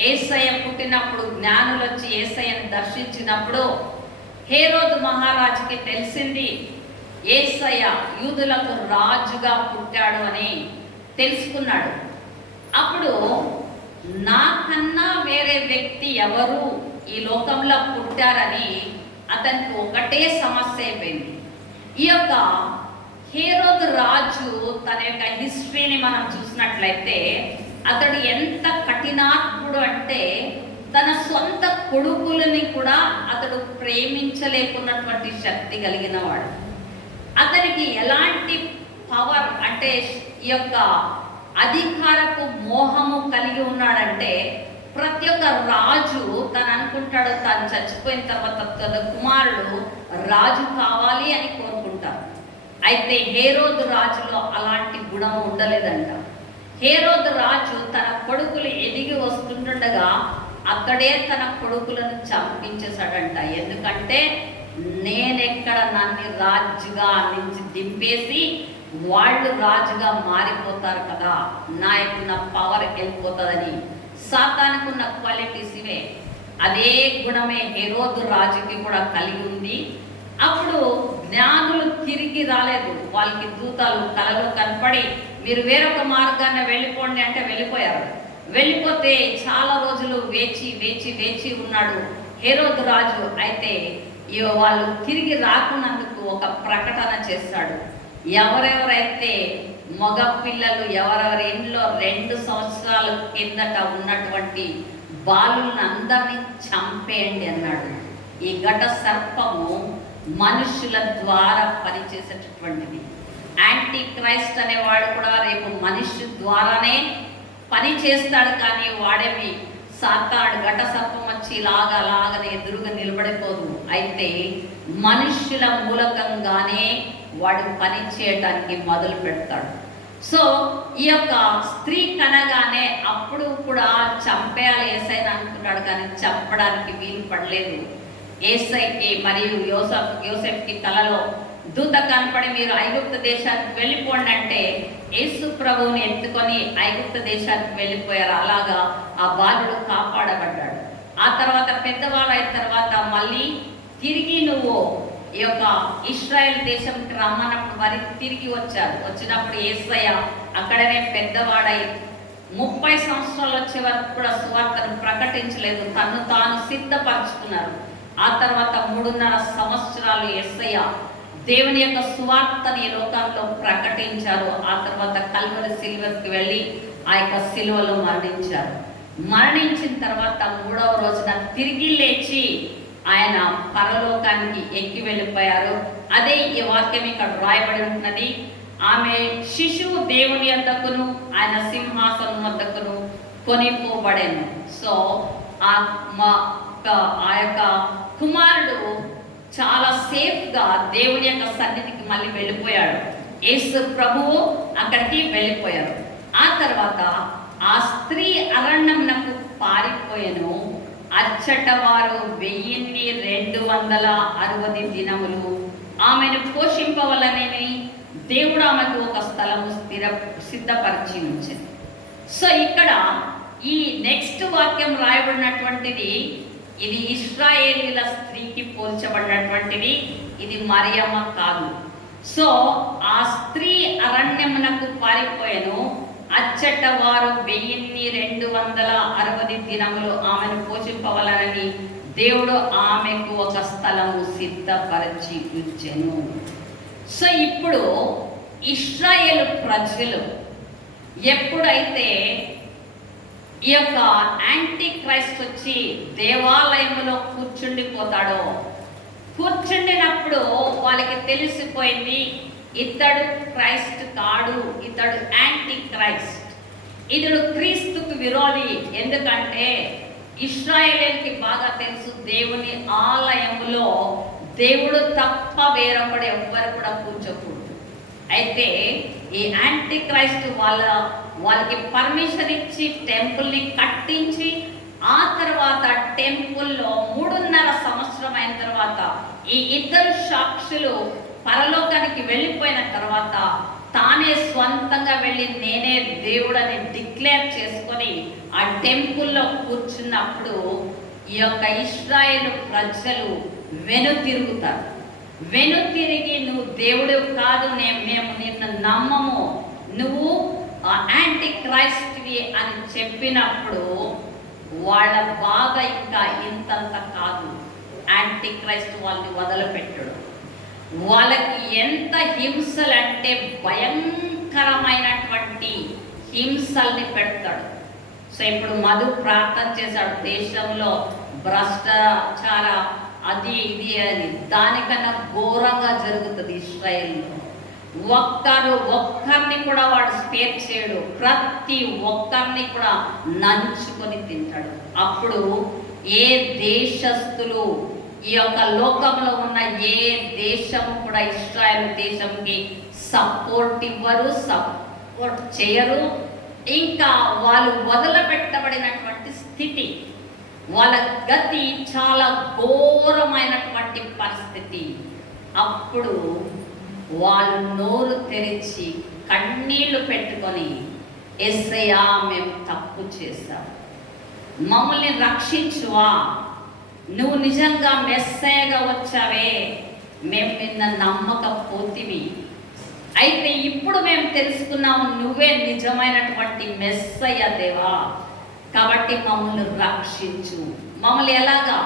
యేసయ్య పుట్టినప్పుడు జ్ఞానులు వచ్చి యేసయ్యను దర్శించినప్పుడు హేరోదు మహారాజుకి తెలిసింది యేసయ్య యూదులకు రాజుగా పుట్టాడు అని తెలుసుకున్నాడు. అప్పుడు నాకన్నా వేరే వ్యక్తి ఎవరు ఈ లోకంలో పుట్టారని అతనికి ఒకటే సమస్య అయిపోయింది. ఈ యొక్క హేరోదు రాజు తన యొక్క హిస్టరీని మనం చూసినట్లయితే అతడు ఎంత కఠినాత్ముడు అంటే తన సొంత కొడుకులని కూడా అతడు ప్రేమించలేకున్నటువంటి శక్తి కలిగిన వాడు. అతనికి ఎలాంటి పవర్ అంటే ఈ యొక్క అధికారపు మోహము కలిగి ఉన్నాడంటే ప్రతి ఒక్క రాజు తను అనుకుంటాడు తాను చచ్చిపోయిన తర్వాత తన కుమారుడు రాజు కావాలి అని కోరుకుంటారు. అయితే హేరోదు రాజులో అలాంటి గుణం ఉండలేదంట. హేరోదు రాజు తన కొడుకులు ఎదిగి వస్తుండగా అక్కడే తన కొడుకులను చంపించేశాడంట. ఎందుకంటే నేనెక్కడ నన్ను రాజుగా నుంచి దింపేసి వాళ్ళు రాజుగా మారిపోతారు కదా, నాయకున్న పవర్ వెళ్ళిపోతుందని. సాతానుకున్న క్వాలిటీస్ ఇవే. అదే గుణమే హేరోదు రాజుకి కూడా కలిగి ఉంది. అప్పుడు జ్ఞానులు తిరిగి రాలేదు. వాళ్ళకి దూతలు కలలో కనపడి మీరు వేరొక మార్గాన్ని వెళ్ళిపోండి అంటే వెళ్ళిపోయారు. వెళ్ళిపోతే చాలా రోజులు వేచి ఉన్నాడు హేరోదు రాజు. అయితే వాళ్ళు తిరిగి రాకున్నందుకు ఒక ప్రకటన చేస్తాడు. ఎవరెవరైతే మగ పిల్లలు ఎవరెవరి ఇంట్లో 2 సంవత్సరాల కిందట ఉన్నటువంటి బాలులను అందరినీ చంపేయండి అన్నాడు. ఈ ఘట సర్పము మనుషుల ద్వారా పనిచేసేటటువంటిది. యాంటీ క్రైస్ట్ అనేవాడు కూడా రేపు మనిషి ద్వారానే పని చేస్తాడు. కానీ వాడేమి సాతాడు ఘట సర్పం వచ్చి లాగనే ఎదురుగా నిలబడిపోదు. అయితే మనుషుల మూలకంగానే వాడు పని చేయడానికి మొదలు పెడతాడు. సో ఈ యొక్క స్త్రీ కనగానే అప్పుడు కూడా చంపేయాలి యేసయ్యని అనుకున్నాడు. కానీ చంపడానికి వీలు పడలేదు. యేసయ్యకి మరియు యోసేపుకి కలలో దూత కనపడి మీరు ఐగుప్తు దేశానికి వెళ్ళిపోండి అంటే యేసు ప్రభువుని ఎత్తుకొని ఐగుప్తు దేశానికి వెళ్ళిపోయారు. అలాగా ఆ బాలుడు కాపాడబడ్డాడు. ఆ తర్వాత పెద్దవాళ్ళు అయిన తర్వాత మళ్ళీ తిరిగి నువ్వు ఈ యొక్క ఇశ్రాయేల్ దేశంకి రమ్మన్నప్పుడు మరి తిరిగి వచ్చినప్పుడు యేసయ్య అక్కడనే పెద్దవాడై 30 సంవత్సరాలు వచ్చే వరకు కూడా సువార్తను ప్రకటించలేదు. తను తాను సిద్ధపరచుకున్నారు. ఆ తర్వాత 3.5 సంవత్సరాలు యేసయ్య దేవుని యొక్క సువార్తని ఈ లోకంలో ప్రకటించారు. ఆ తర్వాత కల్వరి సిలువకి వెళ్ళి ఆ యొక్క సిలువలో మరణించారు. మరణించిన తర్వాత 3వ రోజున తిరిగి లేచి ఆయన పరలోకానికి ఎక్కి వెళ్ళిపోయారు. అదే ఈ వాక్యం ఇక్కడ రాయబడి ఉన్నది. ఆమె శిశువు దేవుని యొద్దకును ఆయన సింహాసనం వద్దకును కొనిపోబడెను. సో ఆ యొక్క కుమారుడు చాలా సేఫ్గా దేవుని యొక్క సన్నిధికి మళ్ళీ వెళ్ళిపోయాడు. యేసు ప్రభువు అక్కడికి వెళ్ళిపోయారు. ఆ తర్వాత ఆ స్త్రీ అరణ్యమునకు పారిపోయెను. అచ్చట వారు 1260 దినములు ఆమెను పోషింపవలనని దేవుడు ఆమెకు ఒక స్థలము సిద్ధపరిచి ఉంచారు. సో ఇక్కడ ఈ నెక్స్ట్ వాక్యం రాయబడినటువంటిది ఇది ఇశ్రాయేలీల స్త్రీకి పోల్చబడినటువంటిది, ఇది మరియమ్మ కాదు. సో ఆ స్త్రీ అరణ్యమునకు పారిపోయెను. అచ్చట వారు 1260 దినములు ఆమెను పోషింపవలనని దేవుడు ఆమెకు ఒక స్థలము సిద్ధపరిచి ఉంచెను. సో ఇప్పుడు ఇశ్రాయేలు ప్రజలు ఎప్పుడైతే ఈ యొక్క యాంటీ క్రైస్ట్ వచ్చి దేవాలయంలో కూర్చుండిపోతాడో, కూర్చుండినప్పుడు వాళ్ళకి తెలిసిపోయింది ఇతడు క్రైస్ట్ కాడు, ఇతడు యాంటీ క్రైస్ట్, ఇతడు క్రీస్తుకు విరోధి. ఎందుకంటే ఇశ్రాయేలీయులకి బాగా తెలుసు దేవుని ఆలయములో దేవుడు తప్ప వేరొకడు ఎవ్వరు కూడా కూర్చోకూడదు. అయితే ఈ యాంటీ క్రైస్ట్ వాళ్ళకి పర్మిషన్ ఇచ్చి టెంపుల్ని కట్టించి ఆ తర్వాత టెంపుల్లో 3.5 సంవత్సరం అయిన తర్వాత ఈ ఇద్దరు సాక్షులు పరలోకానికి వెళ్ళిపోయిన తర్వాత తానే స్వంతంగా వెళ్ళి నేనే దేవుడని డిక్లేర్ చేసుకొని ఆ టెంపుల్లో కూర్చున్నప్పుడు ఈ యొక్క ఇశ్రాయేలు ప్రజలు వెనుతిరుగుతారు. వెనుతిరిగి నువ్వు దేవుడు కాదు, మేము నిన్ను నమ్మము, నువ్వు యాంటీ క్రైస్ట్వి అని చెప్పినప్పుడు వాళ్ళ బాధ ఇంకా ఇంతంత కాదు. యాంటీ క్రైస్ట్ వాళ్ళని వదిలిపెట్టడు. వాళ్ళకి ఎంత హింసలు అంటే భయంకరమైనటువంటి హింసల్ని పెడతాడు. సో ఇప్పుడు మధు ప్రార్థన చేశాడు, దేశంలో భ్రష్టాచార అది ఇది అని, దానికన్నా ఘోరంగా జరుగుతుంది ఇశ్రాయేల్లో. ఒక్కరిని కూడా వాడు స్పేర్ చేయడు, ప్రతి ఒక్కరిని కూడా నంచుకొని తింటాడు. అప్పుడు ఏ దేశస్తులు ఈ యొక్క లోకంలో ఉన్న ఏ దేశము కూడా ఇశ్రాయేలు దేశంకి సపోర్ట్ ఇవ్వరు, సపోర్ట్ చేయరు. ఇంకా వాళ్ళు వదిలిపెట్టబడినటువంటి స్థితి, వాళ్ళ గతి చాలా ఘోరమైనటువంటి పరిస్థితి. అప్పుడు వాళ్ళు నోరు తెరిచి కన్నీళ్లు పెట్టుకొని యేసయ్యా మేము తప్పు చేశాం, మమ్మల్ని రక్షించువా, నువ్వు నిజంగా మెస్సయ్యగా వచ్చావే, మేము నిన్న నమ్మకపోతివి, అయితే ఇప్పుడు మేము తెలుసుకున్నాము నువ్వే నిజమైనటువంటి మెస్సయ్య దేవా, కాబట్టి మమ్మల్ని రక్షించు. మమ్మల్ని ఎలాగా,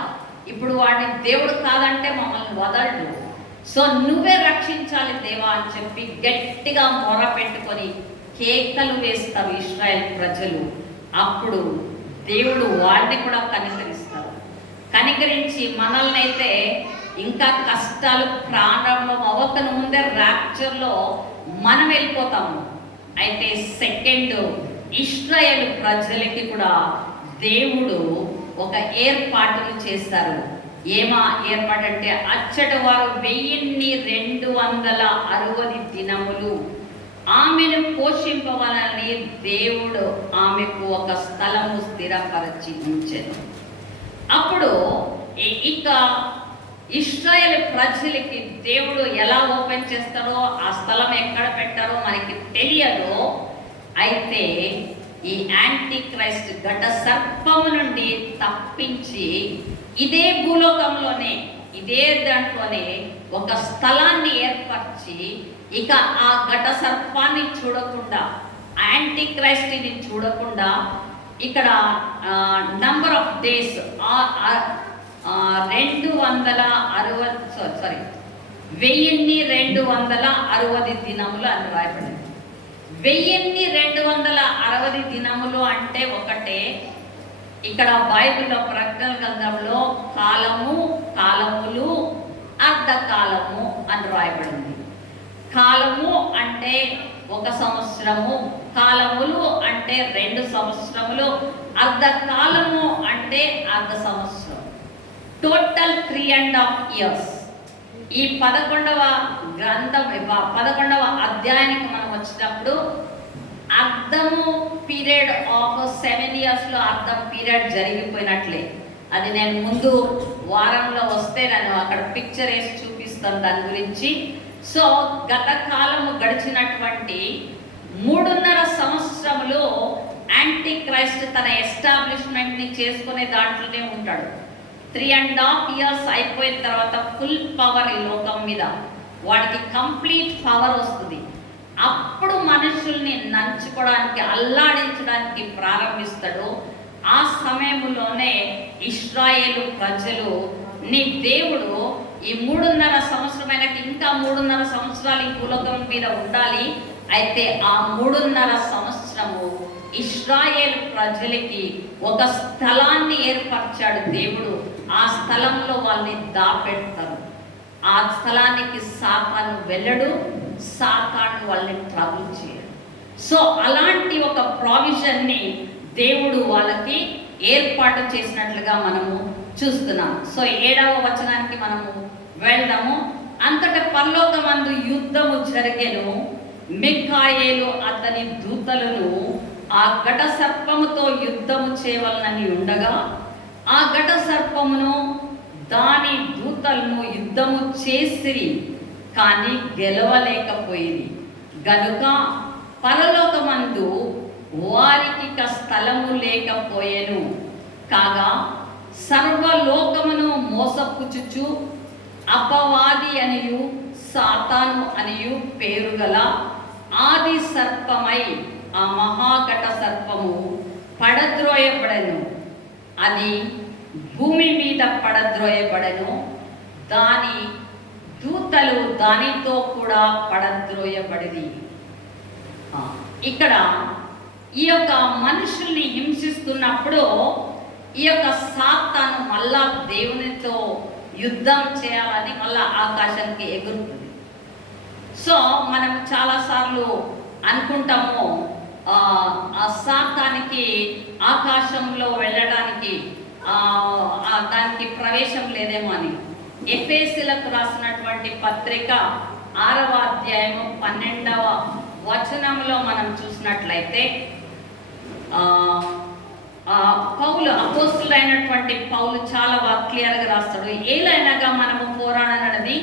ఇప్పుడు వాడిని దేవుడు కాదంటే మమ్మల్ని వదలడు, సో నువ్వే రక్షించాలి దేవా అని చెప్పి గట్టిగా మొర పెట్టుకొని కేకలు వేస్తారు ఇశ్రాయేల్ ప్రజలు. అప్పుడు దేవుడు వాడిని కూడా కనికరిస్తారు. కనికరించి మనల్ని అయితే ఇంకా కష్టాలు ప్రారంభం అవ్వకను ముందే ర్యాప్చర్లో మనం వెళ్ళిపోతాము. అయితే సెకండ్ ఇశ్రాయేలు ప్రజలకి కూడా దేవుడు ఒక ఏర్పాటును చేస్తారు. ఏమా ఏర్పాటు అంటే అచ్చట వారు 1260 దినములు ఆమెను పోషింపవాలని దేవుడు ఆమెకు ఒక స్థలము స్థిరపరచి ఉంచెను. అప్పుడు ఇక ఇశ్రాయేలు ప్రజలకి దేవుడు ఎలా ఓపెన్ చేస్తారో, ఆ స్థలం ఎక్కడ పెట్టారో మనకి తెలియదు. అయితే ఈ యాంటీ క్రైస్ట్ ఘట సర్పము నుండి తప్పించి ఇదే భూలోకంలోనే, ఇదే దాంట్లోనే ఒక స్థలాన్ని ఏర్పరిచి ఇక ఆ ఘట సర్పాన్ని చూడకుండా, యాంటీ క్రైస్ట్ని చూడకుండా ఇక్కడ నంబర్ ఆఫ్ డేస్ 1260 దినములు అని రాయబడింది. 1260 దినములు అంటే ఒకటే. ఇక్కడ బైబిల్లో ప్రకటన గ్రంథంలో కాలము, కాలములు అర్ధకాలము అని రాయబడింది. కాలము అంటే 1 సంవత్సరము, కాలములు అంటే 2 సంవత్సరములు, అర్ధకాలము అంటే అర్ధ సంవత్సరం. Total 3.5 years. ఈ 11వ గ్రంథం 11వ అధ్యాయానికి మనం వచ్చినప్పుడు అర్ధము పీరియడ్ ఆఫ్ 7 yearsలో అర్ధం పీరియడ్ జరిగిపోయినట్లే. అది నేను ముందు వారంలో వస్తే నేను అక్కడ పిక్చర్ వేసి చూపిస్తాను దాని గురించి. సో గత కాలము గడిచినటువంటి 3.5 సంవత్సరములో యాంటీ క్రైస్ట్ తన ఎస్టాబ్లిష్మెంట్ని చేసుకునే దాంట్లోనే ఉంటాడు. 3.5 years అయిపోయిన తర్వాత ఫుల్ పవర్ ఈ లోకం మీద వాడికి కంప్లీట్ పవర్ వస్తుంది. అప్పుడు మనుషుల్ని నంచుకోవడానికి, అల్లాడించడానికి ప్రారంభిస్తాడు. ఆ సమయంలోనే ఇశ్రాయేలు ప్రజలు, నీ దేవుడు ఈ 3.5 సంవత్సరమైన ఇంకా 3.5 సంవత్సరాలు ఈ భూలోకం మీద ఉండాలి, అయితే ఆ 3.5 సంవత్సరము ఇశ్రాయేల్ ప్రజలకి ఒక స్థలాన్ని ఏర్పరిచాడు దేవుడు. ఆ స్థలంలో వాళ్ళని దాపెడతారు. ఆ స్థలానికి సాతాను వెళ్ళడు, సాతాను వాళ్ళని ట్రబుల్ చేయడు. సో అలాంటి ఒక ప్రావిజన్ని దేవుడు వాళ్ళకి ఏర్పాటు చేసినట్లుగా మనము చూస్తున్నాం. సో 7వ వచనానికి మనము వెళ్దాము. అంతట పరలోకమందు యుద్ధము జరిగెను. మిఖాయేలు అతని దూతలను ఆ ఘట సర్పముతో యుద్ధము చేయవలనని ఉండగా ఆ ఘట సర్పమును దాని దూతలను యుద్ధము చేసిరి, కానీ గెలవలేకపోయింది. గనుక పరలోకమందు వారికి స్థలము లేకపోయెను. కాగా సర్వలోకమును మోసపుచ్చుచు అపవాది అనియు సాతాను అనియు పేరు గల ఆది సర్పమై ఆ మహాఘట సర్పము పడద్రోయబడెను. అది భూమి మీద పడద్రోయబడెను. దాని దూతలు దానితో కూడా పడద్రోయబడింది. ఇక్కడ ఈ యొక్క మనుషుల్ని హింసిస్తున్నప్పుడు ఈ యొక్క సాతాను మళ్ళా దేవునితో యుద్ధం చేయాలని మళ్ళా ఆకాశానికి ఎగురుతుంది. సో మనం చాలాసార్లు అనుకుంటాము ఆ సాతానికి ఆకాశంలో వెళ్ళడానికి దానికి ప్రవేశం లేదేమో అని. ఎఫెసీయులకు రాసినటువంటి పత్రిక 6వ అధ్యాయము 12వ వచనంలో మనం చూసినట్లయితే పౌలు, అపోస్తులైనటువంటి పౌలు చాలా బాగా క్లియర్గా రాస్తాడు. ఏలైనగా మనము పోరాడనది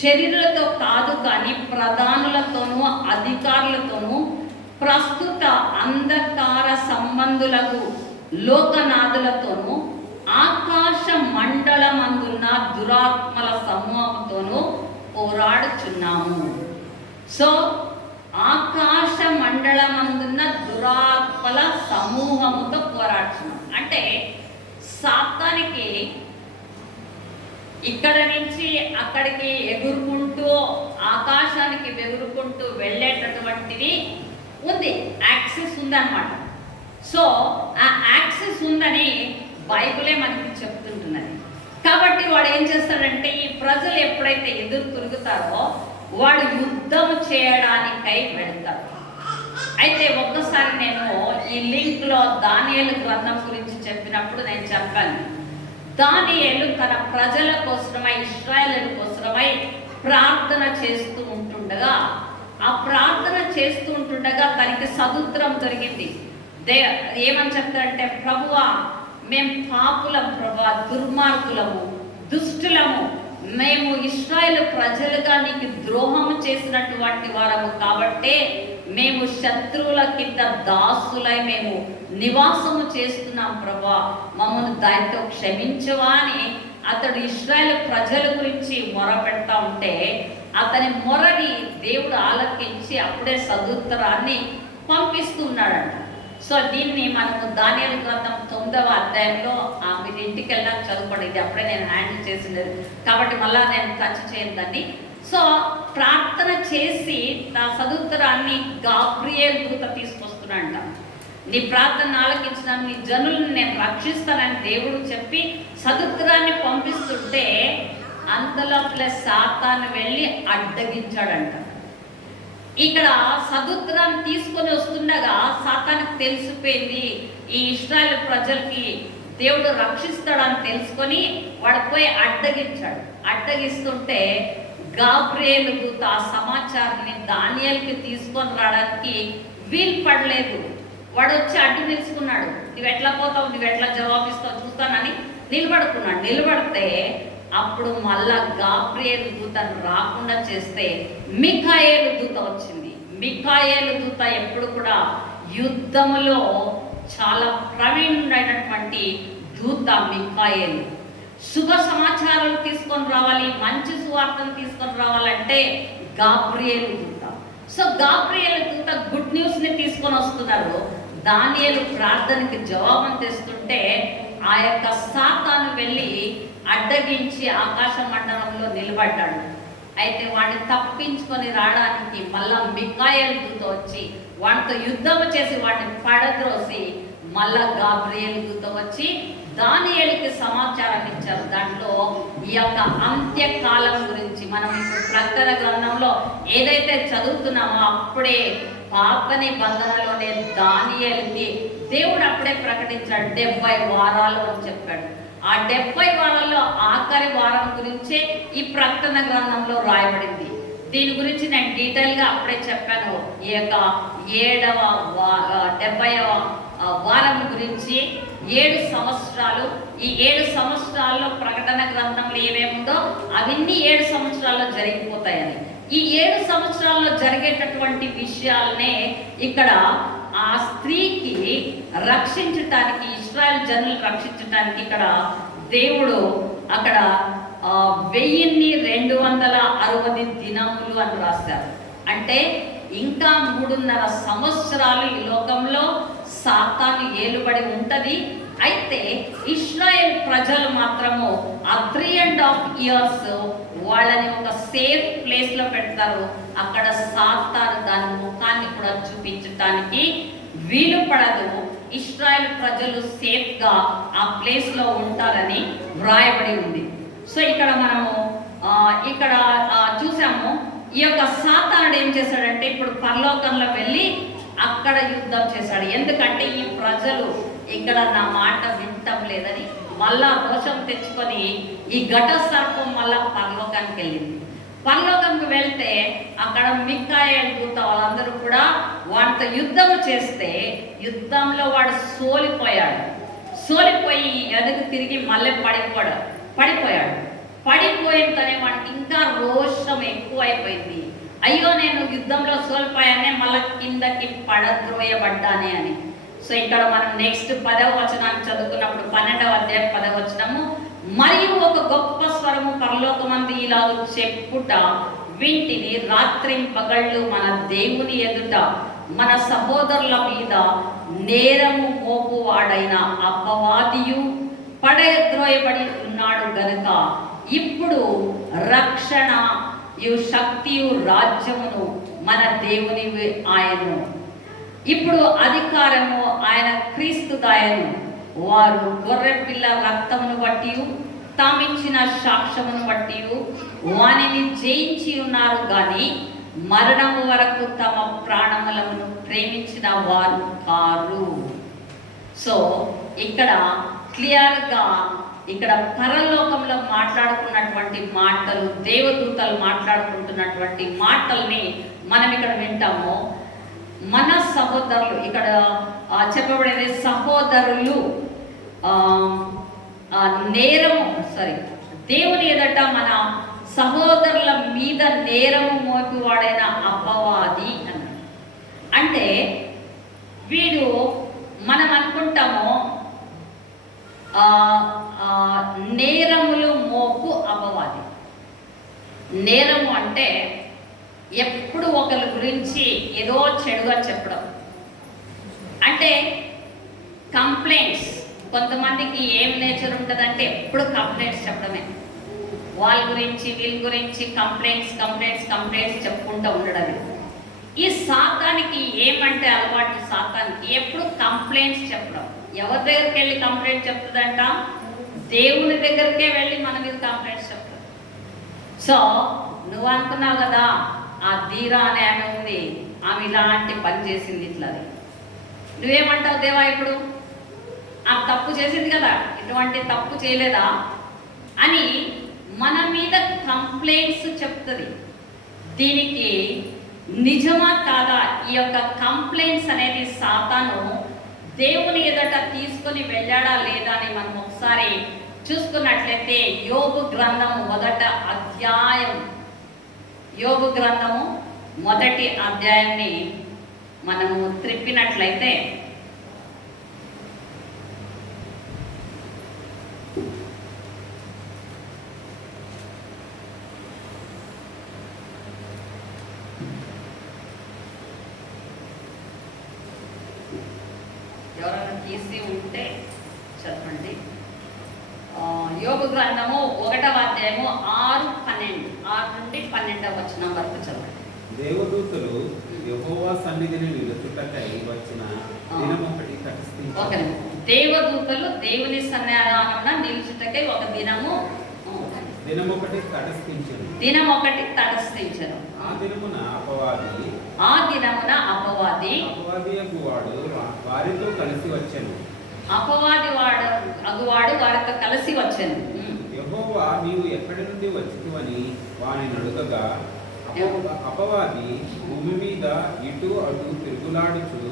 శరీరులతో కాదు, కానీ ప్రధానులతోనూ అధికారులతోనూ ప్రస్తుత అంధకార సంబంధులకు లోకనాథులతోనూ ఆకాశ మండలమందున్న దురాత్మల సమూహంతోనూ పోరాడుచున్నాము. సో ఆకాశ మండలమందున్న దురాత్మల సమూహముతో పోరాడుచున్నాం అంటే సాతానికి ఇక్కడ నుంచి అక్కడికి ఎగురుకుంటూ ఆకాశానికి ఎగురుకుంటూ వెళ్ళేటటువంటిది ఉంది, యాక్సెస్ ఉందన్నమాట. సో ఆ యాక్సెస్ ఉందని బైబిలే మనకి చెప్తుంటున్నది. కాబట్టి వాడు ఏం చేస్తాడంటే ఈ ప్రజలు ఎప్పుడైతే ఎదురు తిరుగుతారో వాడు యుద్ధం చేయడానికై వెళ్తాడు. అయితే ఒక్కసారి నేను ఈ లింక్లో దానియేలు గ్రంథం గురించి చెప్పినప్పుడు నేను చెప్పాను, దానియేలు తన ప్రజల కోసమై, ఇశ్రాయేలు కోసమై ప్రార్థన చేస్తూ ఉంటుండగా, ఆ ప్రార్థన చేస్తూ ఉంటుండగా తనకి సదుత్తరం దొరికింది. ఏమని చెప్తారంటే, ప్రభువా మేము పాపులం, ప్రభువా దుర్మార్గులము, దుష్టులము, మేము ఇశ్రాయేలు ప్రజలుగా నీకు ద్రోహము చేసినటువంటి వారము కాబట్టే మేము శత్రువుల కింద దాసులై మేము నివాసము చేస్తున్నాం ప్రభువా, మమ్మల్ని దానితో క్షమించవా అని అతడు ఇశ్రాయేలు ప్రజల గురించి మొర పెడతా ఉంటే అతని మొరని దేవుడు ఆలకించి అప్పుడే సదుత్తరాన్ని పంపిస్తున్నాడంట. సో దీన్ని మనము దానియేలు గ్రంథం 9వ అధ్యాయంలో మీరు ఇంటికి వెళ్ళినా చదువుకోండి. ఇది అప్పుడే నేను హ్యాండిల్ చేసినది కాబట్టి మళ్ళీ నేను టచ్ చేయను. సో ప్రార్థన చేసి నా సదుత్తరాన్ని గాబ్రియేల్ దూత తీసుకొస్తున్నాడంట. నీ ప్రార్థన ఆలకించినాను, నీ జనులను నేను రక్షిస్తానని దేవుడు చెప్పి సదుత్తరాన్ని పంపిస్తుంటే అందులో ప్లస్ సాతాను వెళ్ళి అడ్డగించాడంట. ఇక్కడ సదుద్రాన్ని తీసుకొని వస్తుండగా సాతానికి తెలిసిపోయింది ఈ ఇశ్రాయేలు ప్రజలకి దేవుడు రక్షిస్తాడని తెలుసుకొని వాడు పోయి అడ్డగించాడు. అడ్డగిస్తుంటే గాబ్రియేలు దూత ఆ సమాచారాన్ని దానియేలుకి తీసుకొని రావడానికి వీలు పడలేదు. వాడు వచ్చి అడ్డు నిలుచుకున్నాడు. నువ్వు ఎట్లా పోతావు, నువ్వు ఎట్లా జవాబిస్తావు చూస్తానని నిలబడుకున్నాడు. నిలబడితే అప్పుడు మళ్ళా గాబ్రియేలు దూతను రాకుండా చేస్తే మిఖాయేలు దూత వచ్చింది. మిఖాయేలు దూత ఎప్పుడు కూడా యుద్ధములో చాలా ప్రవీణుడైనటువంటి దూత మిఖాయేలు. శుభ సమాచారాలు తీసుకొని రావాలి, మంచి సువార్తను తీసుకొని రావాలంటే గాబ్రియేలు దూత. సో గాబ్రియేలు దూత గుడ్ న్యూస్ని తీసుకొని వస్తున్నారు. దానియేలు ప్రార్థనకి జవాబును తెస్తుంటే ఆ యొక్క సాతాను వెళ్ళి అడ్డగించి ఆకాశ మండలంలో నిలబడ్డాడు. అయితే వాడిని తప్పించుకొని రావడానికి మళ్ళా మిఖాయేలు దూత వచ్చి వాడితో యుద్ధం చేసి వాడిని పడద్రోసి మళ్ళా గాబ్రియేలు దూత వచ్చి దానియేలుకి సమాచారం ఇచ్చారు. దాంట్లో ఈ యొక్క అంత్యకాలం గురించి మనం ఇప్పుడు ప్రకటన గ్రంథంలో ఏదైతే చదువుతున్నామో అప్పుడే పాత నిబంధనలోనే దానియేలుకి దేవుడు అప్పుడే ప్రకటించాడు 70 వారాలు అని చెప్పాడు. ఆ 70 వారాల్లో ఆఖరి వారం గురించే ఈ ప్రకటన గ్రంథంలో రాయబడింది. దీని గురించి నేను డీటెయిల్గా అప్పుడే చెప్పాను. ఈ యొక్క 70వ వారం గురించి 7 సంవత్సరాలు, ఈ 7 సంవత్సరాల్లో ప్రకటన గ్రంథంలో ఏమేముందో అవన్నీ 7 సంవత్సరాల్లో జరిగిపోతాయని. ఈ 7 సంవత్సరాల్లో జరిగేటటువంటి విషయాలనే ఇక్కడ ఆ స్త్రీకి రక్షించటానికి, ఇశ్రాయేల్ జనులు రక్షించటానికి ఇక్కడ దేవుడు అక్కడ 1260 దినములు అని రాశారు. అంటే ఇంకా 3.5 సంవత్సరాలు ఈ లోకంలో సాతాను ఏలుబడి ఉంటది. అయితే ఇశ్రాయేల్ ప్రజలు మాత్రము ఆ 3.5 years వాళ్ళని ఒక సేఫ్ ప్లేస్ లో పెడతారు. అక్కడ సాతాను దాని ముఖాన్ని కూడా చూపించడానికి వీలు పడదు. ఇశ్రాయేల్ ప్రజలు సేఫ్ గా ఆ ప్లేస్ లో ఉంటారని వ్రాయబడి ఉంది. సో ఇక్కడ మనము ఇక్కడ చూసాము. ఈ యొక్క సాతానుడు ఏం చేశాడంటే ఇప్పుడు పరలోకంలో వెళ్ళి అక్కడ యుద్ధం చేశాడు. ఎందుకంటే ఈ ప్రజలు ఇక్కడ నా మాట వింటం లేదని మళ్ళా రోషం తెచ్చుకొని ఈ ఘట సర్పం మళ్ళా పరలోకానికి వెళ్ళింది. పరలోకానికి వెళ్తే అక్కడ మిఖాయేలు దూత వాళ్ళందరూ కూడా వాడితో యుద్ధం చేస్తే యుద్ధంలో వాడు సోలిపోయి ఎదుగు తిరిగి మళ్ళీ పడిపోయాడు. పడిపోయినతోనే వాడికి ఇంకా రోషం ఎక్కువైపోయింది. అయ్యో నేను యుద్ధంలో సోలిపోయానే, మళ్ళీ కిందకి పడద్రోయబడ్డానే అని. సో ఇక్కడ మనం నెక్స్ట్ 10వ వచనాన్ని చదువుకున్నప్పుడు 12వ అధ్యాయం 10వ వచనము, మరియు ఒక గొప్ప స్వరము పరలోకమందు ఇలాగ చెప్పుట వింటిని, రాత్రింపగళ్ళు మన దేవుని ఎదుట మన సహోదరుల మీద నేరము మోపువాడైన అపవాదియు పడద్రోయబడి ఉన్నాడు గనుక ఇప్పుడు రక్షణ శక్తియు రాజ్యమును మన దేవుని ఆయను, ఇప్పుడు అధికారము ఆయన క్రీస్తు దాయను. వారు గొర్రెపిల్ల రక్తమును బట్టి తామిచ్చిన సాక్ష్యమును బట్టి వానిని జయించి ఉన్నారు కానీ మరణము వరకు తమ ప్రాణములను ప్రేమించిన వారు కారు. సో ఇక్కడ క్లియర్గా ఇక్కడ పరలోకంలో మాట్లాడుకున్నటువంటి మాటలు, దేవదూతలు మాట్లాడుకుంటున్నటువంటి మాటల్ని మనం ఇక్కడ వింటాము. మన సహోదరులు ఇక్కడ చెప్పబడేది సహోదరులు దేవుని ఎదుట మన సహోదరుల మీద నేరము మోపివాడైన అపవాది అన్నాడు. అంటే వీడు మనం అనుకుంటాము నేరములు మోపు అపవాది. నేరము అంటే ఎప్పుడు ఒకరి గురించి ఏదో చెడుగా చెప్పడం. అంటే కంప్లైంట్స్, కొంతమందికి ఏం నేచర్ ఉంటుందంటే ఎప్పుడు కంప్లైంట్స్ చెప్పడమే. వాళ్ళ గురించి వీళ్ళ గురించి కంప్లైంట్స్ చెప్పుకుంటూ ఉండడం. ఈ సాతానికి ఏమంటే అలవాటు, సాతానికి ఎప్పుడు కంప్లైంట్స్ చెప్పడం. ఎవరి దగ్గరికి వెళ్ళి కంప్లైంట్ చెప్తుందంట? దేవుని దగ్గరికే వెళ్ళి మన మీద కంప్లైంట్స్ చెప్తారు. సో నువ్వు అనుకున్నావు కదా, ఆ ధీరా అనే ఆమె ఉంది, ఆమె ఇలాంటి పని చేసింది ఇట్లది. నువ్వేమంటావు దేవా ఇప్పుడు? ఆ తప్పు చేసింది కదా, ఇటువంటి తప్పు చేయలేదా అని మన మీద కంప్లైంట్స్ చెప్తుంది. దీనికి నిజమా కాదా? ఈ యొక్క కంప్లైంట్స్ అనేది సాతాను దేవుని ఎదుట తీసుకొని వెళ్ళాడా లేదా అని మనం ఒకసారి చూసుకున్నట్లయితే యోబు గ్రంథము మొదటి అధ్యాయాన్ని మనము త్రిప్పినట్లయితే ఎవరైనా తీసి ఉంటే చదవండి. యోబు గ్రంథము 1వ అధ్యాయము 6 నుండి 12వ వచనం వరకు చదవండి. దేవదూతలు యెహోవా సన్నిధిని నిలుచుటకై వచ్చిన దినమొకటి తటస్థించెను. దేవదూతలు దేవుని సన్నిధానమున నిలుచుటకై ఒక దినమొకటి తటస్థించెను. ఆ దినమున అపవాది అగువాడు వారితో కలిసి వచ్చెను. వారితో కలిసి వచ్చాను. యెహోవా నీవు ఎక్కడి నుండి వచ్చితివని వానిని అడుగగా అపవాది భూమి మీద ఇటు అటు తిరుగులాడుచు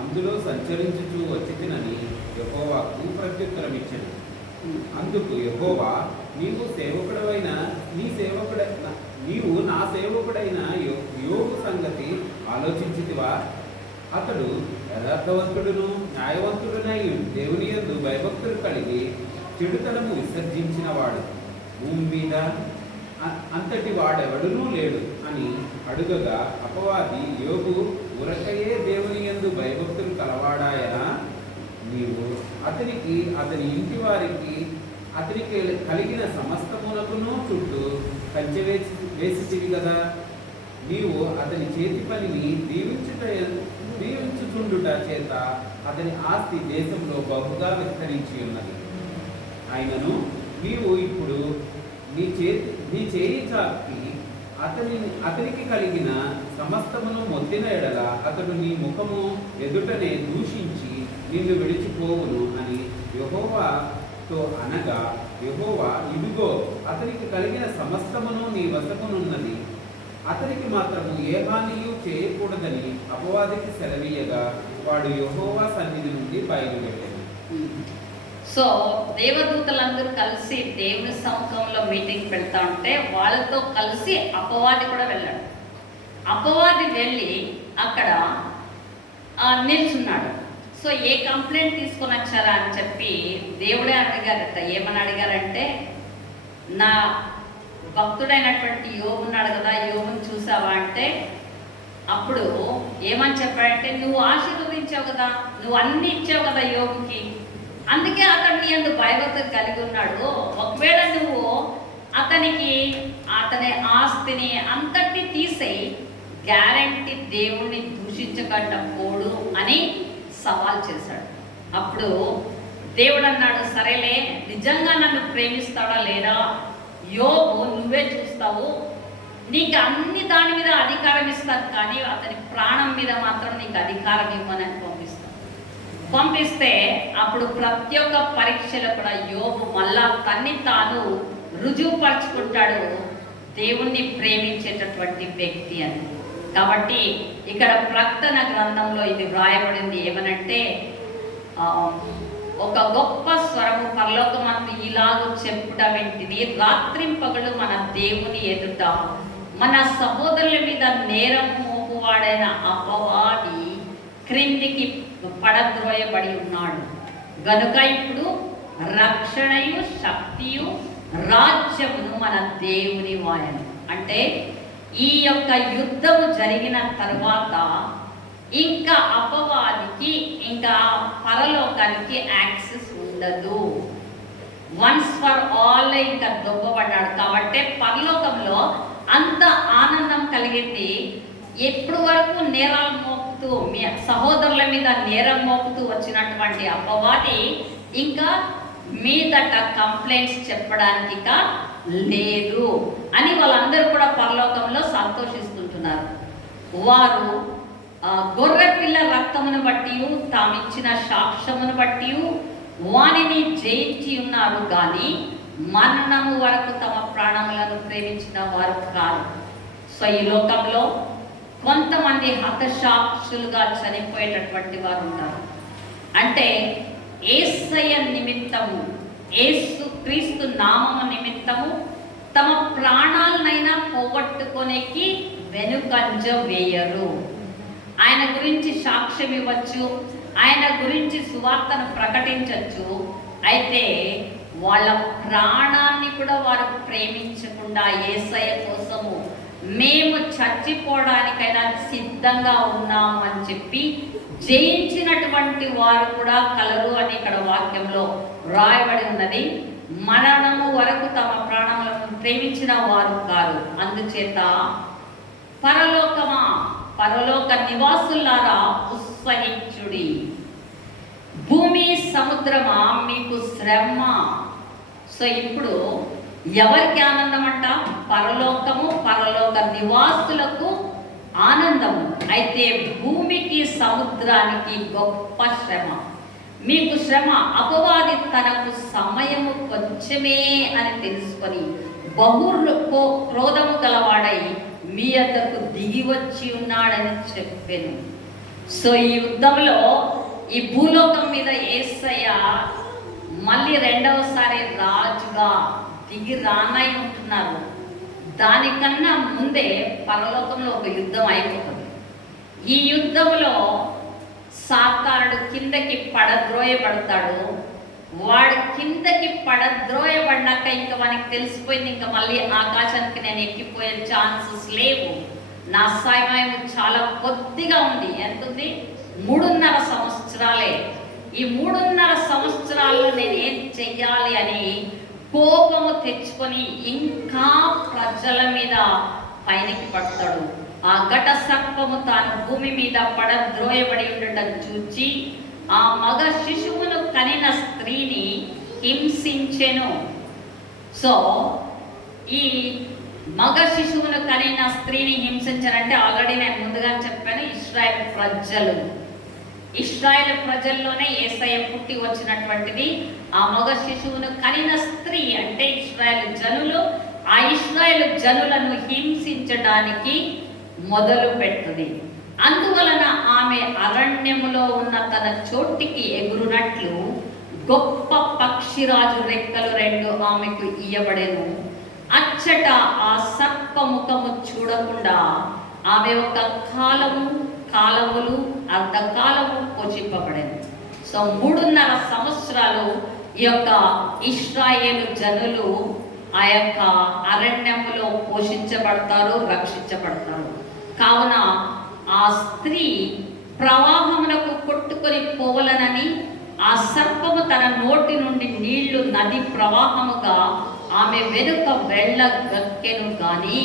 అందులో సంచరించుచు వచ్చితినని యెహోవాకు ప్రత్యుత్తరం ఇచ్చెను. అందుకు యెహోవా నీవు నా సేవకుడైన యోబు సంగతి ఆలోచించితివా? అతడు యథార్థవంతుడును న్యాయవంతుడునై దేవుని యందు భయభక్తులు కలిగి చెడుతనము విసర్జించిన వాడు భూమి మీద అంతటి వాడెవడునూ లేడు అని అడుగగా అపవాది యోబు ఉరకయే దేవుని యందు భయభక్తులు కలవాడాయనా? నీవు అతనికి అతని ఇంటి వారికి అతనికి కలిగిన సమస్తమునకును చుట్టూ కంచె వేసితివి కదా. నీవు అతని చేతి పనిని దీవించుచుండుట చేత అతని ఆస్తి దేశంలో బహుగా విస్తరించి ఉన్నది. ఆయనను నీవు ఇప్పుడు నీ చేయి చాపి అతనికి కలిగిన సమస్తమును మొత్తిన ఎడల అతడు నీ ముఖము ఎదుటనే దూషించి నిన్ను విడిచిపోవును అని యెహోవాతో అనగా, యెహోవా ఇదిగో అతనికి కలిగిన సమస్తమును నీ వశమునున్నది, అతనికి మాత్రము ఏ హానియు చేయకూడదని అపవాదికి సెలవీయగా వాడు యెహోవా సన్నిధి నుండి బయలుదేరాడు. సో దేవదూతలందరూ కలిసి దేవుని సముఖంలో మీటింగ్ పెడతా ఉంటే వాళ్ళతో కలిసి అపవాది కూడా వెళ్ళాడు. అపవాది వెళ్ళి అక్కడ నిల్చున్నాడు. సో ఏ కంప్లైంట్ తీసుకొని వచ్చారా అని చెప్పి దేవుడే అడిగారట. ఏమని అడిగారంటే, నా భక్తుడైనటువంటి యోబున్నాడు కదా, యోబుని చూసావా అంటే అప్పుడు ఏమని చెప్పాడంటే, నువ్వు ఆశీర్వదించావు కదా, నువ్వు అన్ని ఇచ్చావు కదా యోబుకి, అందుకే అతన్ని ఎందుకు భయభక్తులు కలిగి ఉన్నాడు. ఒకవేళ నువ్వు అతని ఆస్తిని అంతటి తీసేయి, గ్యారంటీ దేవుణ్ణి దూషించకుండా పోడు అని సవాల్ చేశాడు. అప్పుడు దేవుడు అన్నాడు, సరేలే నిజంగా నన్ను ప్రేమిస్తాడా లేదా యోబు నువ్వే చూస్తావు, నీకు అన్ని దాని మీద అధికారం ఇస్తాను, కానీ అతని ప్రాణం మీద మాత్రం నీకు అధికారం ఇవ్వమని పంపిస్తే అప్పుడు ప్రతి ఒక్క పరీక్షలో కూడా యోబు మళ్ళా తన్ని తాను రుజువుపరుచుకుంటాడు దేవుణ్ణి ప్రేమించేటటువంటి వ్యక్తి అని. కాబట్టి ఇక్కడ ప్రకటన గ్రంథంలో ఇది వ్రాయబడింది ఏమనంటే, ఒక గొప్ప స్వరము పరలోకమందు ఇలాగూ చెప్పుట వింటిని, రాత్రింపగలు మన దేవుని ఎదుట మన సహోదరుల మీద నేరం మోపువాడైన అపవాది క్రిందికి పడద్రోయబడి ఉన్నాడు గనుక ఇప్పుడు రక్షణయు శక్తియు రాజ్యమును మన దేవుని వాయను. అంటే ఈ యొక్క యుద్ధము జరిగిన తర్వాత ఇంకా అపవాదికి ఇంకా పరలోకానికి యాక్సెస్ ఉండదు. వన్స్ ఫర్ ఆల్ ఇంకా దొబ్బబడ్డాడు. కాబట్టి పరలోకంలో అంత ఆనందం కలిగింది. ఎప్పుడు వరకు నేరాలు మోపుతూ మీ సహోదరుల మీద నేరం మోపుతూ వచ్చినటువంటి అపవాది ఇంకా మీదట కంప్లైంట్స్ చెప్పడానికి లేదు అని వాళ్ళందరూ కూడా పరలోకంలో సంతోషిస్తుంటున్నారు. వారు గొర్రె పిల్ల రక్తమును బట్టి తామిచ్చిన సాక్ష్యమును బట్టి వానిని జయించి ఉన్నారు, కానీ మరణము వరకు తమ ప్రాణములను ప్రేమించిన వారు కాదు. సో ఈ లోకంలో కొంతమంది హతసాక్షులుగా చనిపోయేటటువంటి వారు ఉంటారు. అంటే యేసయ్య నిమిత్తము, యేసు క్రీస్తు నామము నిమిత్తము తమ ప్రాణాలనైనా పోగొట్టుకొనేకి వెనుకంజ వేయరు. ఆయన గురించి సాక్ష్యం ఇవ్వచ్చు, ఆయన గురించి సువార్తను ప్రకటించవచ్చు. అయితే వాళ్ళ ప్రాణాన్ని కూడా వారు ప్రేమించకుండా యేసయ్య కోసము మేము చచ్చిపోవడానికైనా సిద్ధంగా ఉన్నాము అని చెప్పి జయించినటువంటి వారు కూడా కలరు అని ఇక్కడ వాక్యంలో రాయబడి ఉన్నది. మరణము వరకు తమ ప్రాణములను ప్రేమించిన వారు కాదు. అందుచేత పరలోక నివాసులారా ఉత్సహించుడి. భూమి సముద్రమా మీకు శ్రమ. సో ఇప్పుడు ఎవరికి ఆనందం అంట? పరలోకము, పరలోక నివాసులకు ఆనందము. అయితే భూమికి సముద్రానికి గొప్ప శ్రమ. మీకు శ్రమ. అపవాది తనకు సమయము కొంచెమే అని తెలుసుకొని క్రోధము గలవాడై మీ వద్దకు దిగి వచ్చి ఉన్నాడని చెప్పాను. సో ఈ యుద్ధంలో ఈ భూలోకం మీద యేసయ్య మళ్ళీ రెండవసారి రాజుగా దిగి రానై ఉంటున్నారు. దానికన్నా ముందే పరలోకంలో ఒక యుద్ధం అయిపోతుంది. ఈ యుద్ధంలో సాతానుడు కిందకి పడద్రోయబడతాడు. వాడు కిందకి పడద్రోయబడినాక ఇంకా మనకి తెలిసిపోయింది, ఇంకా మళ్ళీ ఆకాశానికి నేను ఎక్కిపోయే ఛాన్సెస్ లేవు, నా సమయం చాలా కొద్దిగా ఉంది. ఎంత ఉంది? 3.5 సంవత్సరాలే. ఈ 3.5 సంవత్సరాల్లో నేను ఏం చెయ్యాలి అని కోపము తెచ్చుకొని ఇంకా ప్రజల మీద పైనకి పడతాడు. ఆ ఘట సర్పము తాను భూమి మీద పడద్రోయబడి ఉండటం చూచి ఆ మగ శిశువును కనిన స్త్రీని హింసించెను. సో ఈ మగ శిశువును కనిన స్త్రీని హింసించనంటే ఆల్రెడీ నేను ముందుగా చెప్పాను, ఇశ్రాయేలు ప్రజల్లోనే యేసయ్య పుట్టి వచ్చినటువంటిది. ఆ మగ శిశువును కనిన స్త్రీ అంటే ఇశ్రాయేలు జనులు. ఆ ఇశ్రాయేలు జనులను హింసించడానికి మొదలు పెడుతుంది. అందువలన ఆమె అరణ్యములో ఉన్న తన చోటికి ఎగురునట్లు గొప్ప పక్షిరాజు రెక్కలు 2 ఆమెకు ఇయ్యబడెను. అచ్చట ఆ సర్పముఖము చూడకుండా ఆమె ఒక కాలములు అర్ధకాలము పోషింపబడేది. సో 3.5 సంవత్సరాలు ఈ యొక్క ఇశ్రాయేలు జనులు ఆ యొక్క అరణ్యములో పోషించబడతారు, రక్షించబడతారు. కావున ఆ స్త్రీ ప్రవాహమునకు కొట్టుకొని పోవలనని ఆ సర్పము తన నోటి నుండి నీళ్లు నది ప్రవాహముగా ఆమె వెనుక వెళ్ళగక్కెను. కానీ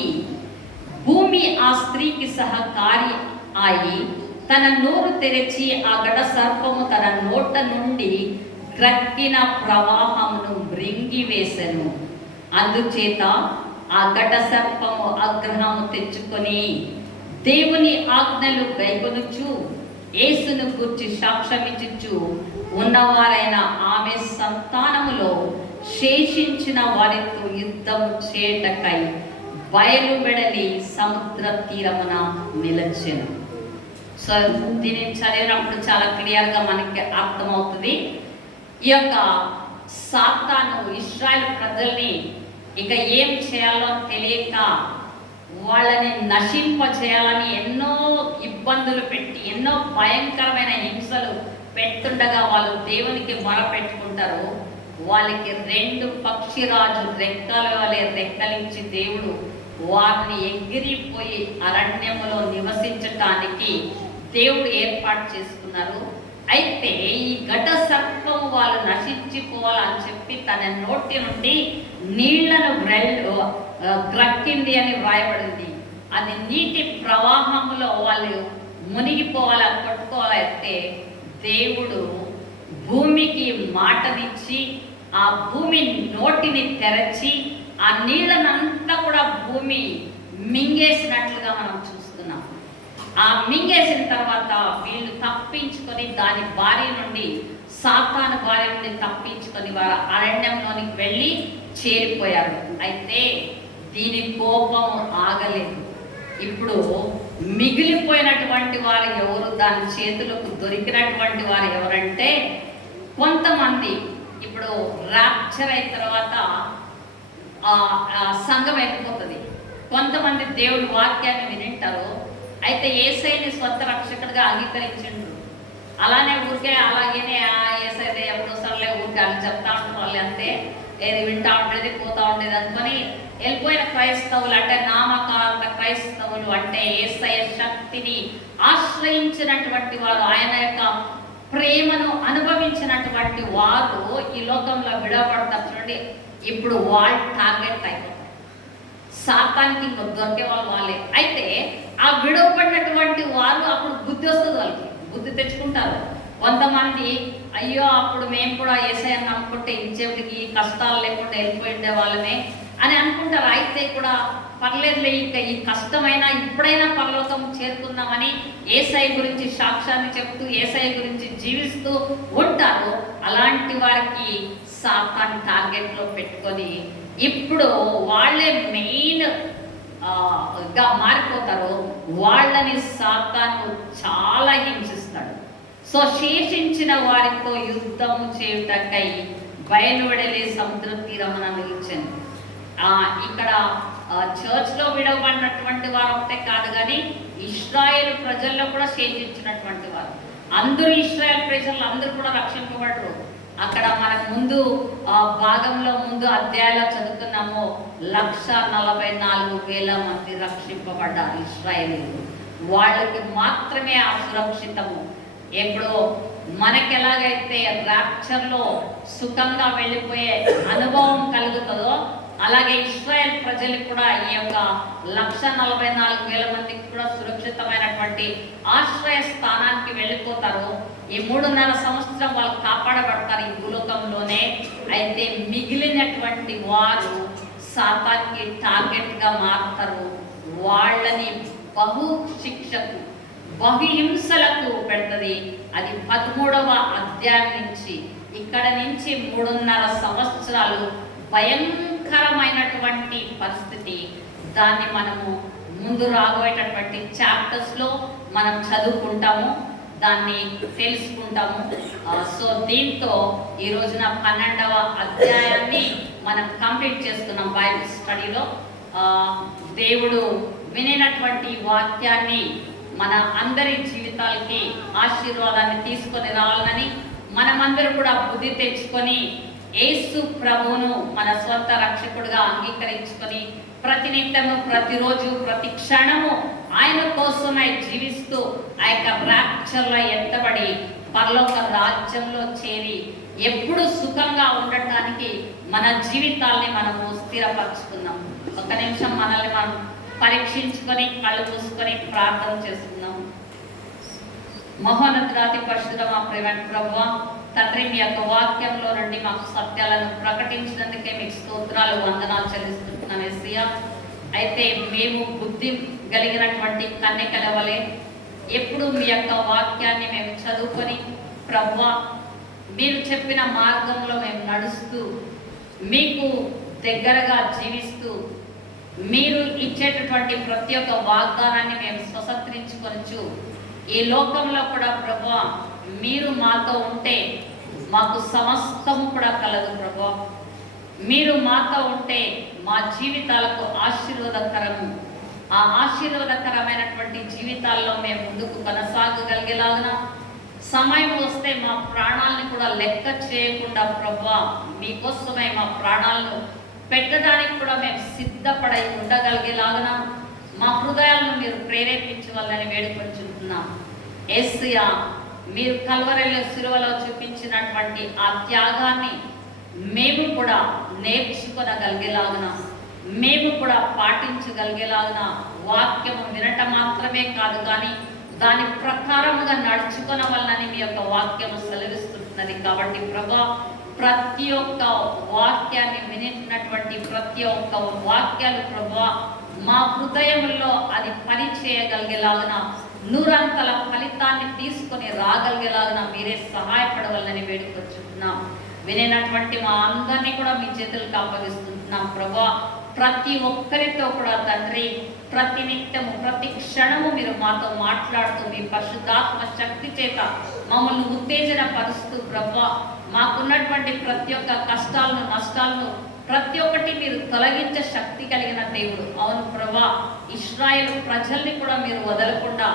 భూమి ఆ స్త్రీకి సహకారి అయి తన నోరు తెరిచి ఆ ఘట సర్పము తన నోట నుండి గ్రక్కిన ప్రవాహమును మృంగివేసెను. అందుచేత ఆ ఘట సర్పము ఆగ్రహము తెచ్చుకొని దేవుని ఆజ్ఞలు గైకొనుచు యేసును గూర్చి సాక్ష్యమిచ్చుచు ఉన్నవారైన ఆమె సంతానములో శేషించిన వారితో యుద్ధము చేయటకై బయలువెడలి సముద్ర తీరమున నిలచెను. సో దీన్ని చదివినప్పుడు చాలా క్లియర్గా మనకి అర్థమవుతుంది. ఈ యొక్క సాతాను ఇశ్రాయేలు ప్రజల్ని ఇక ఏం చేయాలో తెలియక వాళ్ళని నశింపచేయాలని ఎన్నో ఇబ్బందులు పెట్టి ఎన్నో భయంకరమైన హింసలు పెట్టుండగా వాళ్ళు దేవునికి మొర పెట్టుకుంటారు. వాళ్ళకి 2 పక్షిరాజు రెక్కల వలె రెక్కలించి దేవుడు వారిని ఎగిరిపోయి అరణ్యములో నివసించటానికి దేవుడు ఏర్పాటు చేసుకున్నారు. అయితే ఈ ఘట సర్పం వాళ్ళు నశించిపోవాలని చెప్పి తన నోటి నుండి నీళ్లను గ్రక్కింది అని వ్రాయబడింది. అది నీటి ప్రవాహంలో వాళ్ళు మునిగిపోవాలా, కొట్టుకోవాలంటే దేవుడు భూమికి మాటనిచ్చి ఆ భూమి నోటిని తెరచి ఆ నీళ్ళనంతా కూడా భూమి మింగేసినట్లుగా మనం చూస్తున్నాం. ఆ మింగేసిన తర్వాత వీళ్ళు తప్పించుకొని దాని బారి నుండి, సాతాను బారి నుండి తప్పించుకొని వారు అరణ్యంలోనికి వెళ్ళి చేరిపోయారు. అయితే దీని కోపం ఆగలేదు. ఇప్పుడు మిగిలిపోయినటువంటి వారు ఎవరు, దాని చేతులకు దొరికినటువంటి వారు ఎవరంటే కొంతమంది. ఇప్పుడు రాప్చర్ అయిన తర్వాత సంఘం అయిపోతుంది. కొంతమంది దేవుడి వాక్యాన్ని వినింటారు. అయితే యేసయ్యని స్వంత రక్షకుడిగా అంగీకరించిండ్రు. అలానే ఊరికే అలాగేనే యేసయ్య ఎప్పుడు సర్లే ఊరికే అని చెప్తా ఉంటారు. వాళ్ళు అంతే ఏది వింటా ఉండేది పోతా ఉండేది అనుకొని వెళ్ళిపోయిన క్రైస్తవులు, అంటే నామకాంత క్రైస్తవులు, అంటే యేసయ్య శక్తిని ఆశ్రయించినటువంటి వారు, ఆయన యొక్క ప్రేమను అనుభవించినటువంటి వారు ఈ లోకంలో విడవబడతారు. చూడండి, ఇప్పుడు వాళ్ళు టార్గెట్ అయిపోతారు. సాతానికి ఇంకో దొరికే వాళ్ళే. అయితే ఆ విడవబడినటువంటి వారు అప్పుడు బుద్ధి వస్తుంది, వాళ్ళకి బుద్ధి తెచ్చుకుంటారు. కొంతమంది అయ్యో అప్పుడు మేము కూడా యేసయ్యని నమ్ముకుంటే ఇంచేపటికి కష్టాలు లేకుండా వెళ్ళిపోయిండే వాళ్ళమే అని అనుకుంటారు. అయితే కూడా పర్లేదులే, ఇంకా ఈ కష్టమైనా ఇప్పుడైనా పరలోకం చేరుకుందామని యేసయ్య గురించి సాక్ష్యాన్ని చెప్తూ యేసయ్య గురించి జీవిస్తూ ఉంటారు. అలాంటి వారికి సాతాను టార్గెట్లో పెట్టుకొని ఇప్పుడు వాళ్ళే మెయిన్ గా మారిపోతారు. వాళ్ళని సాతాను చాలా హింసిస్తాడు. సో శేషించిన వారితో యుద్ధము చేయుటకై బయలువెడలి సముద్ర తీరమున నిలిచాను. ఇక్కడ చర్చ్లో విడవబడినటువంటి వారు ఒకటే కాదు, కానీ ఇశ్రాయేల్ ప్రజల్లో కూడా శేషించినటువంటి వారు అందరూ, ఇశ్రాయేల్ ప్రజలు అందరూ కూడా రక్షింపబడరు. అక్కడ మనకు ముందు భాగంలో ముందు అధ్యాయాలు చదువుకున్నాము, 144,000 మంది రక్షింపబడ్డారు ఇశ్రాయేలీయులు. వాళ్ళకి మాత్రమే ఆ సురక్షితము. ఇప్పుడు మనకి ఎలాగైతే ర్యాప్చర్లో సుఖంగా వెళ్ళిపోయే అనుభవం కలుగుతుందో, అలాగే ఇశ్రాయేల్ ప్రజలకు కూడా ఈ యొక్క 144,000 మందికి కూడా సురక్షితమైనటువంటి ఆశ్రయ స్థానానికి వెళ్ళిపోతారు. ఈ 3.5 సంవత్సరం వాళ్ళు కాపాడబడతారు ఈ భూలోకంలోనే. అయితే మిగిలినటువంటి వారు సాతానికి టార్గెట్గా మారుతారు. వాళ్ళని బహు శిక్షకు, బహుహింసలకు పెడుతుంది. అది 13వ అధ్యాయం నుంచి. ఇక్కడ నుంచి 3.5 సంవత్సరాలు భయంకరమైనటువంటి పరిస్థితి. దాన్ని మనము ముందు రాబోయేటటువంటి చాప్టర్స్లో మనం చదువుకుంటాము, దాన్ని తెలుసుకుంటాము. సో దీంతో ఈ రోజున 12వ అధ్యాయాన్ని మనం కంప్లీట్ చేస్తున్నాం బైబిల్ స్టడీలో. దేవుడు వినినటువంటి వాక్యాన్ని మన అందరి జీవితాలకి ఆశీర్వాదాన్ని తీసుకొని రావాలని, మనమందరూ కూడా బుద్ధి తెచ్చుకొని యేసు ప్రభువును మన స్వంత రక్షకుడిగా అంగీకరించుకొని ప్రతినిత్యము, ప్రతిరోజు, ప్రతి క్షణము ఆయన కోసమై జీవిస్తూ ఆ యొక్క ర్యాప్చర్లో ఎత్తబడి పరలోక రాజ్యంలో చేరి ఎప్పుడు సుఖంగా ఉండటానికి మన జీవితాల్ని మనము స్థిరపరచుకున్నాం. ఒక నిమిషం మనల్ని మనం పరీక్షించుకొని కళ్ళు మూసుకొని ప్రార్థన చేసుకుందాం. మహోన్నతుడాతి పరిశుద్ధ మా ప్రేమ ప్రభువా, తండ్రి, మీ యొక్క వాక్యంలో నుండి మాకు సత్యాలను ప్రకటించినందుకే మీకు స్తోత్రాలు, వందనాలు చెల్లిస్తున్నాను యేసయ్యా. అయితే మేము బుద్ధి కలిగినటువంటి కన్యకల వలె ఎప్పుడు మీ యొక్క వాక్యాన్ని మేము చదువుకొని ప్రభువా, మీరు చెప్పిన మార్గంలో మేము నడుస్తూ మీకు దగ్గరగా జీవిస్తూ మీరు ఇచ్చేటటువంటి ప్రతి ఒక్క వాగ్దానాన్ని మేము స్వతంత్రించుకొనచ్చు. ఈ లోకంలో కూడా ప్రభువా, మీరు మాతో ఉంటే మాకు సమస్తము కూడా కలదు ప్రభువా. మీరు మాతో ఉంటే మా జీవితాలకు ఆశీర్వాదకరము. ఆ ఆశీర్వాదకరమైనటువంటి జీవితాల్లో మేము ముందుకు కొనసాగగలిగేలాగా, సమయం వస్తే మా ప్రాణాలను కూడా లెక్క చేయకుండా ప్రభువా, మీకోసమై మా ప్రాణాలను పెట్టడానికి కూడా మేము సిద్ధపడై ఉండగలిగేలాగా మా హృదయాలను మీరు ప్రేరేపించవాలని వేడుకొంచుతున్నాం. యేసయ్యా, మీరు కల్వరిలో సిలువలో చూపించినటువంటి ఆ త్యాగాన్ని మేము కూడా నేర్చుకొనగలిగేలాగా, మేము కూడా పాటించగలిగేలాగా, వాక్యము వినటం మాత్రమే కాదు కానీ దాని ప్రకారముగా నడుచుకొనవలనని మీ యొక్క వాక్యము సెలవిస్తున్నది. కాబట్టి ప్రభా, ప్రతి ఒక్క వాక్యాన్ని వినినటువంటి ప్రతి ఒక్క వాక్యాలు ప్రభువా మా హృదయంలో అది పని చేయగలిగేలాగున నూరంతల ఫలితాన్ని తీసుకొని రాగలిగేలాగున మీరే సహాయపడవాలని వేడుకొచ్చుకుంటున్నాం. వినేటటువంటి మా అందరినీ కూడా మీ చేతులకు అప్పగిస్తున్నాం ప్రభువా. ప్రతి ఒక్కరితో కూడా తండ్రి ప్రతి నిత్యము ప్రతి క్షణము మీరు మాతో మాట్లాడుతూ మీ పరిశుద్ధాత్మ శక్తి చేత మమ్మల్ని ఉత్తేజన పరుస్తూ ప్రభువా మాకున్నటువంటి ప్రతి ఒక్క కష్టాలను నష్టాలను ప్రతి ఒక్కటి మీరు తొలగించే శక్తి కలిగిన దేవుడు. అవును ప్రభువా, ఇశ్రాయేలు ప్రజల్ని కూడా మీరు వదలకుండా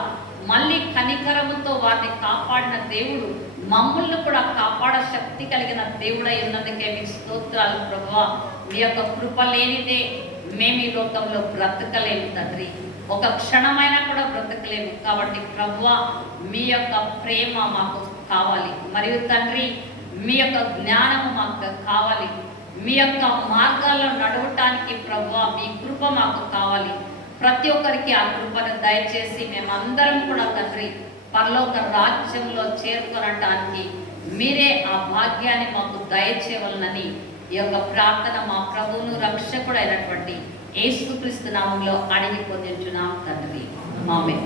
మళ్ళీ కనికరముతో వారిని కాపాడిన దేవుడు మమ్మల్ని కూడా కాపాడ శక్తి కలిగిన దేవుడై ఉన్నందుకే మీకు స్తోత్రాలు ప్రభువా. మీ యొక్క కృప లేనిదే మేము ఈ లోకంలో బ్రతకలేము తండ్రి, ఒక క్షణమైనా కూడా బ్రతకలేము. కాబట్టి ప్రభువా మీ యొక్క ప్రేమ మాకు కావాలి, మరియు తండ్రి మీ యొక్క జ్ఞానము మాకు కావాలి. మీ యొక్క మార్గాల్లో నడవటానికి ప్రభువా మీ కృప మాకు కావాలి. ప్రతి ఒక్కరికి ఆ కృపను దయచేసి మేమందరం కూడా తండ్రి పరలోక రాజ్యంలో చేరుకొనటానికి మీరే ఆ భాగ్యాన్ని మాకు దయచేయవలనని ఈ యొక్క ప్రార్థన మా ప్రభువును రక్షకుడైనటువంటి యేసుక్రీస్తు నామములో అడిగి పొందుచున్నాం తండ్రి. ఆమేన్.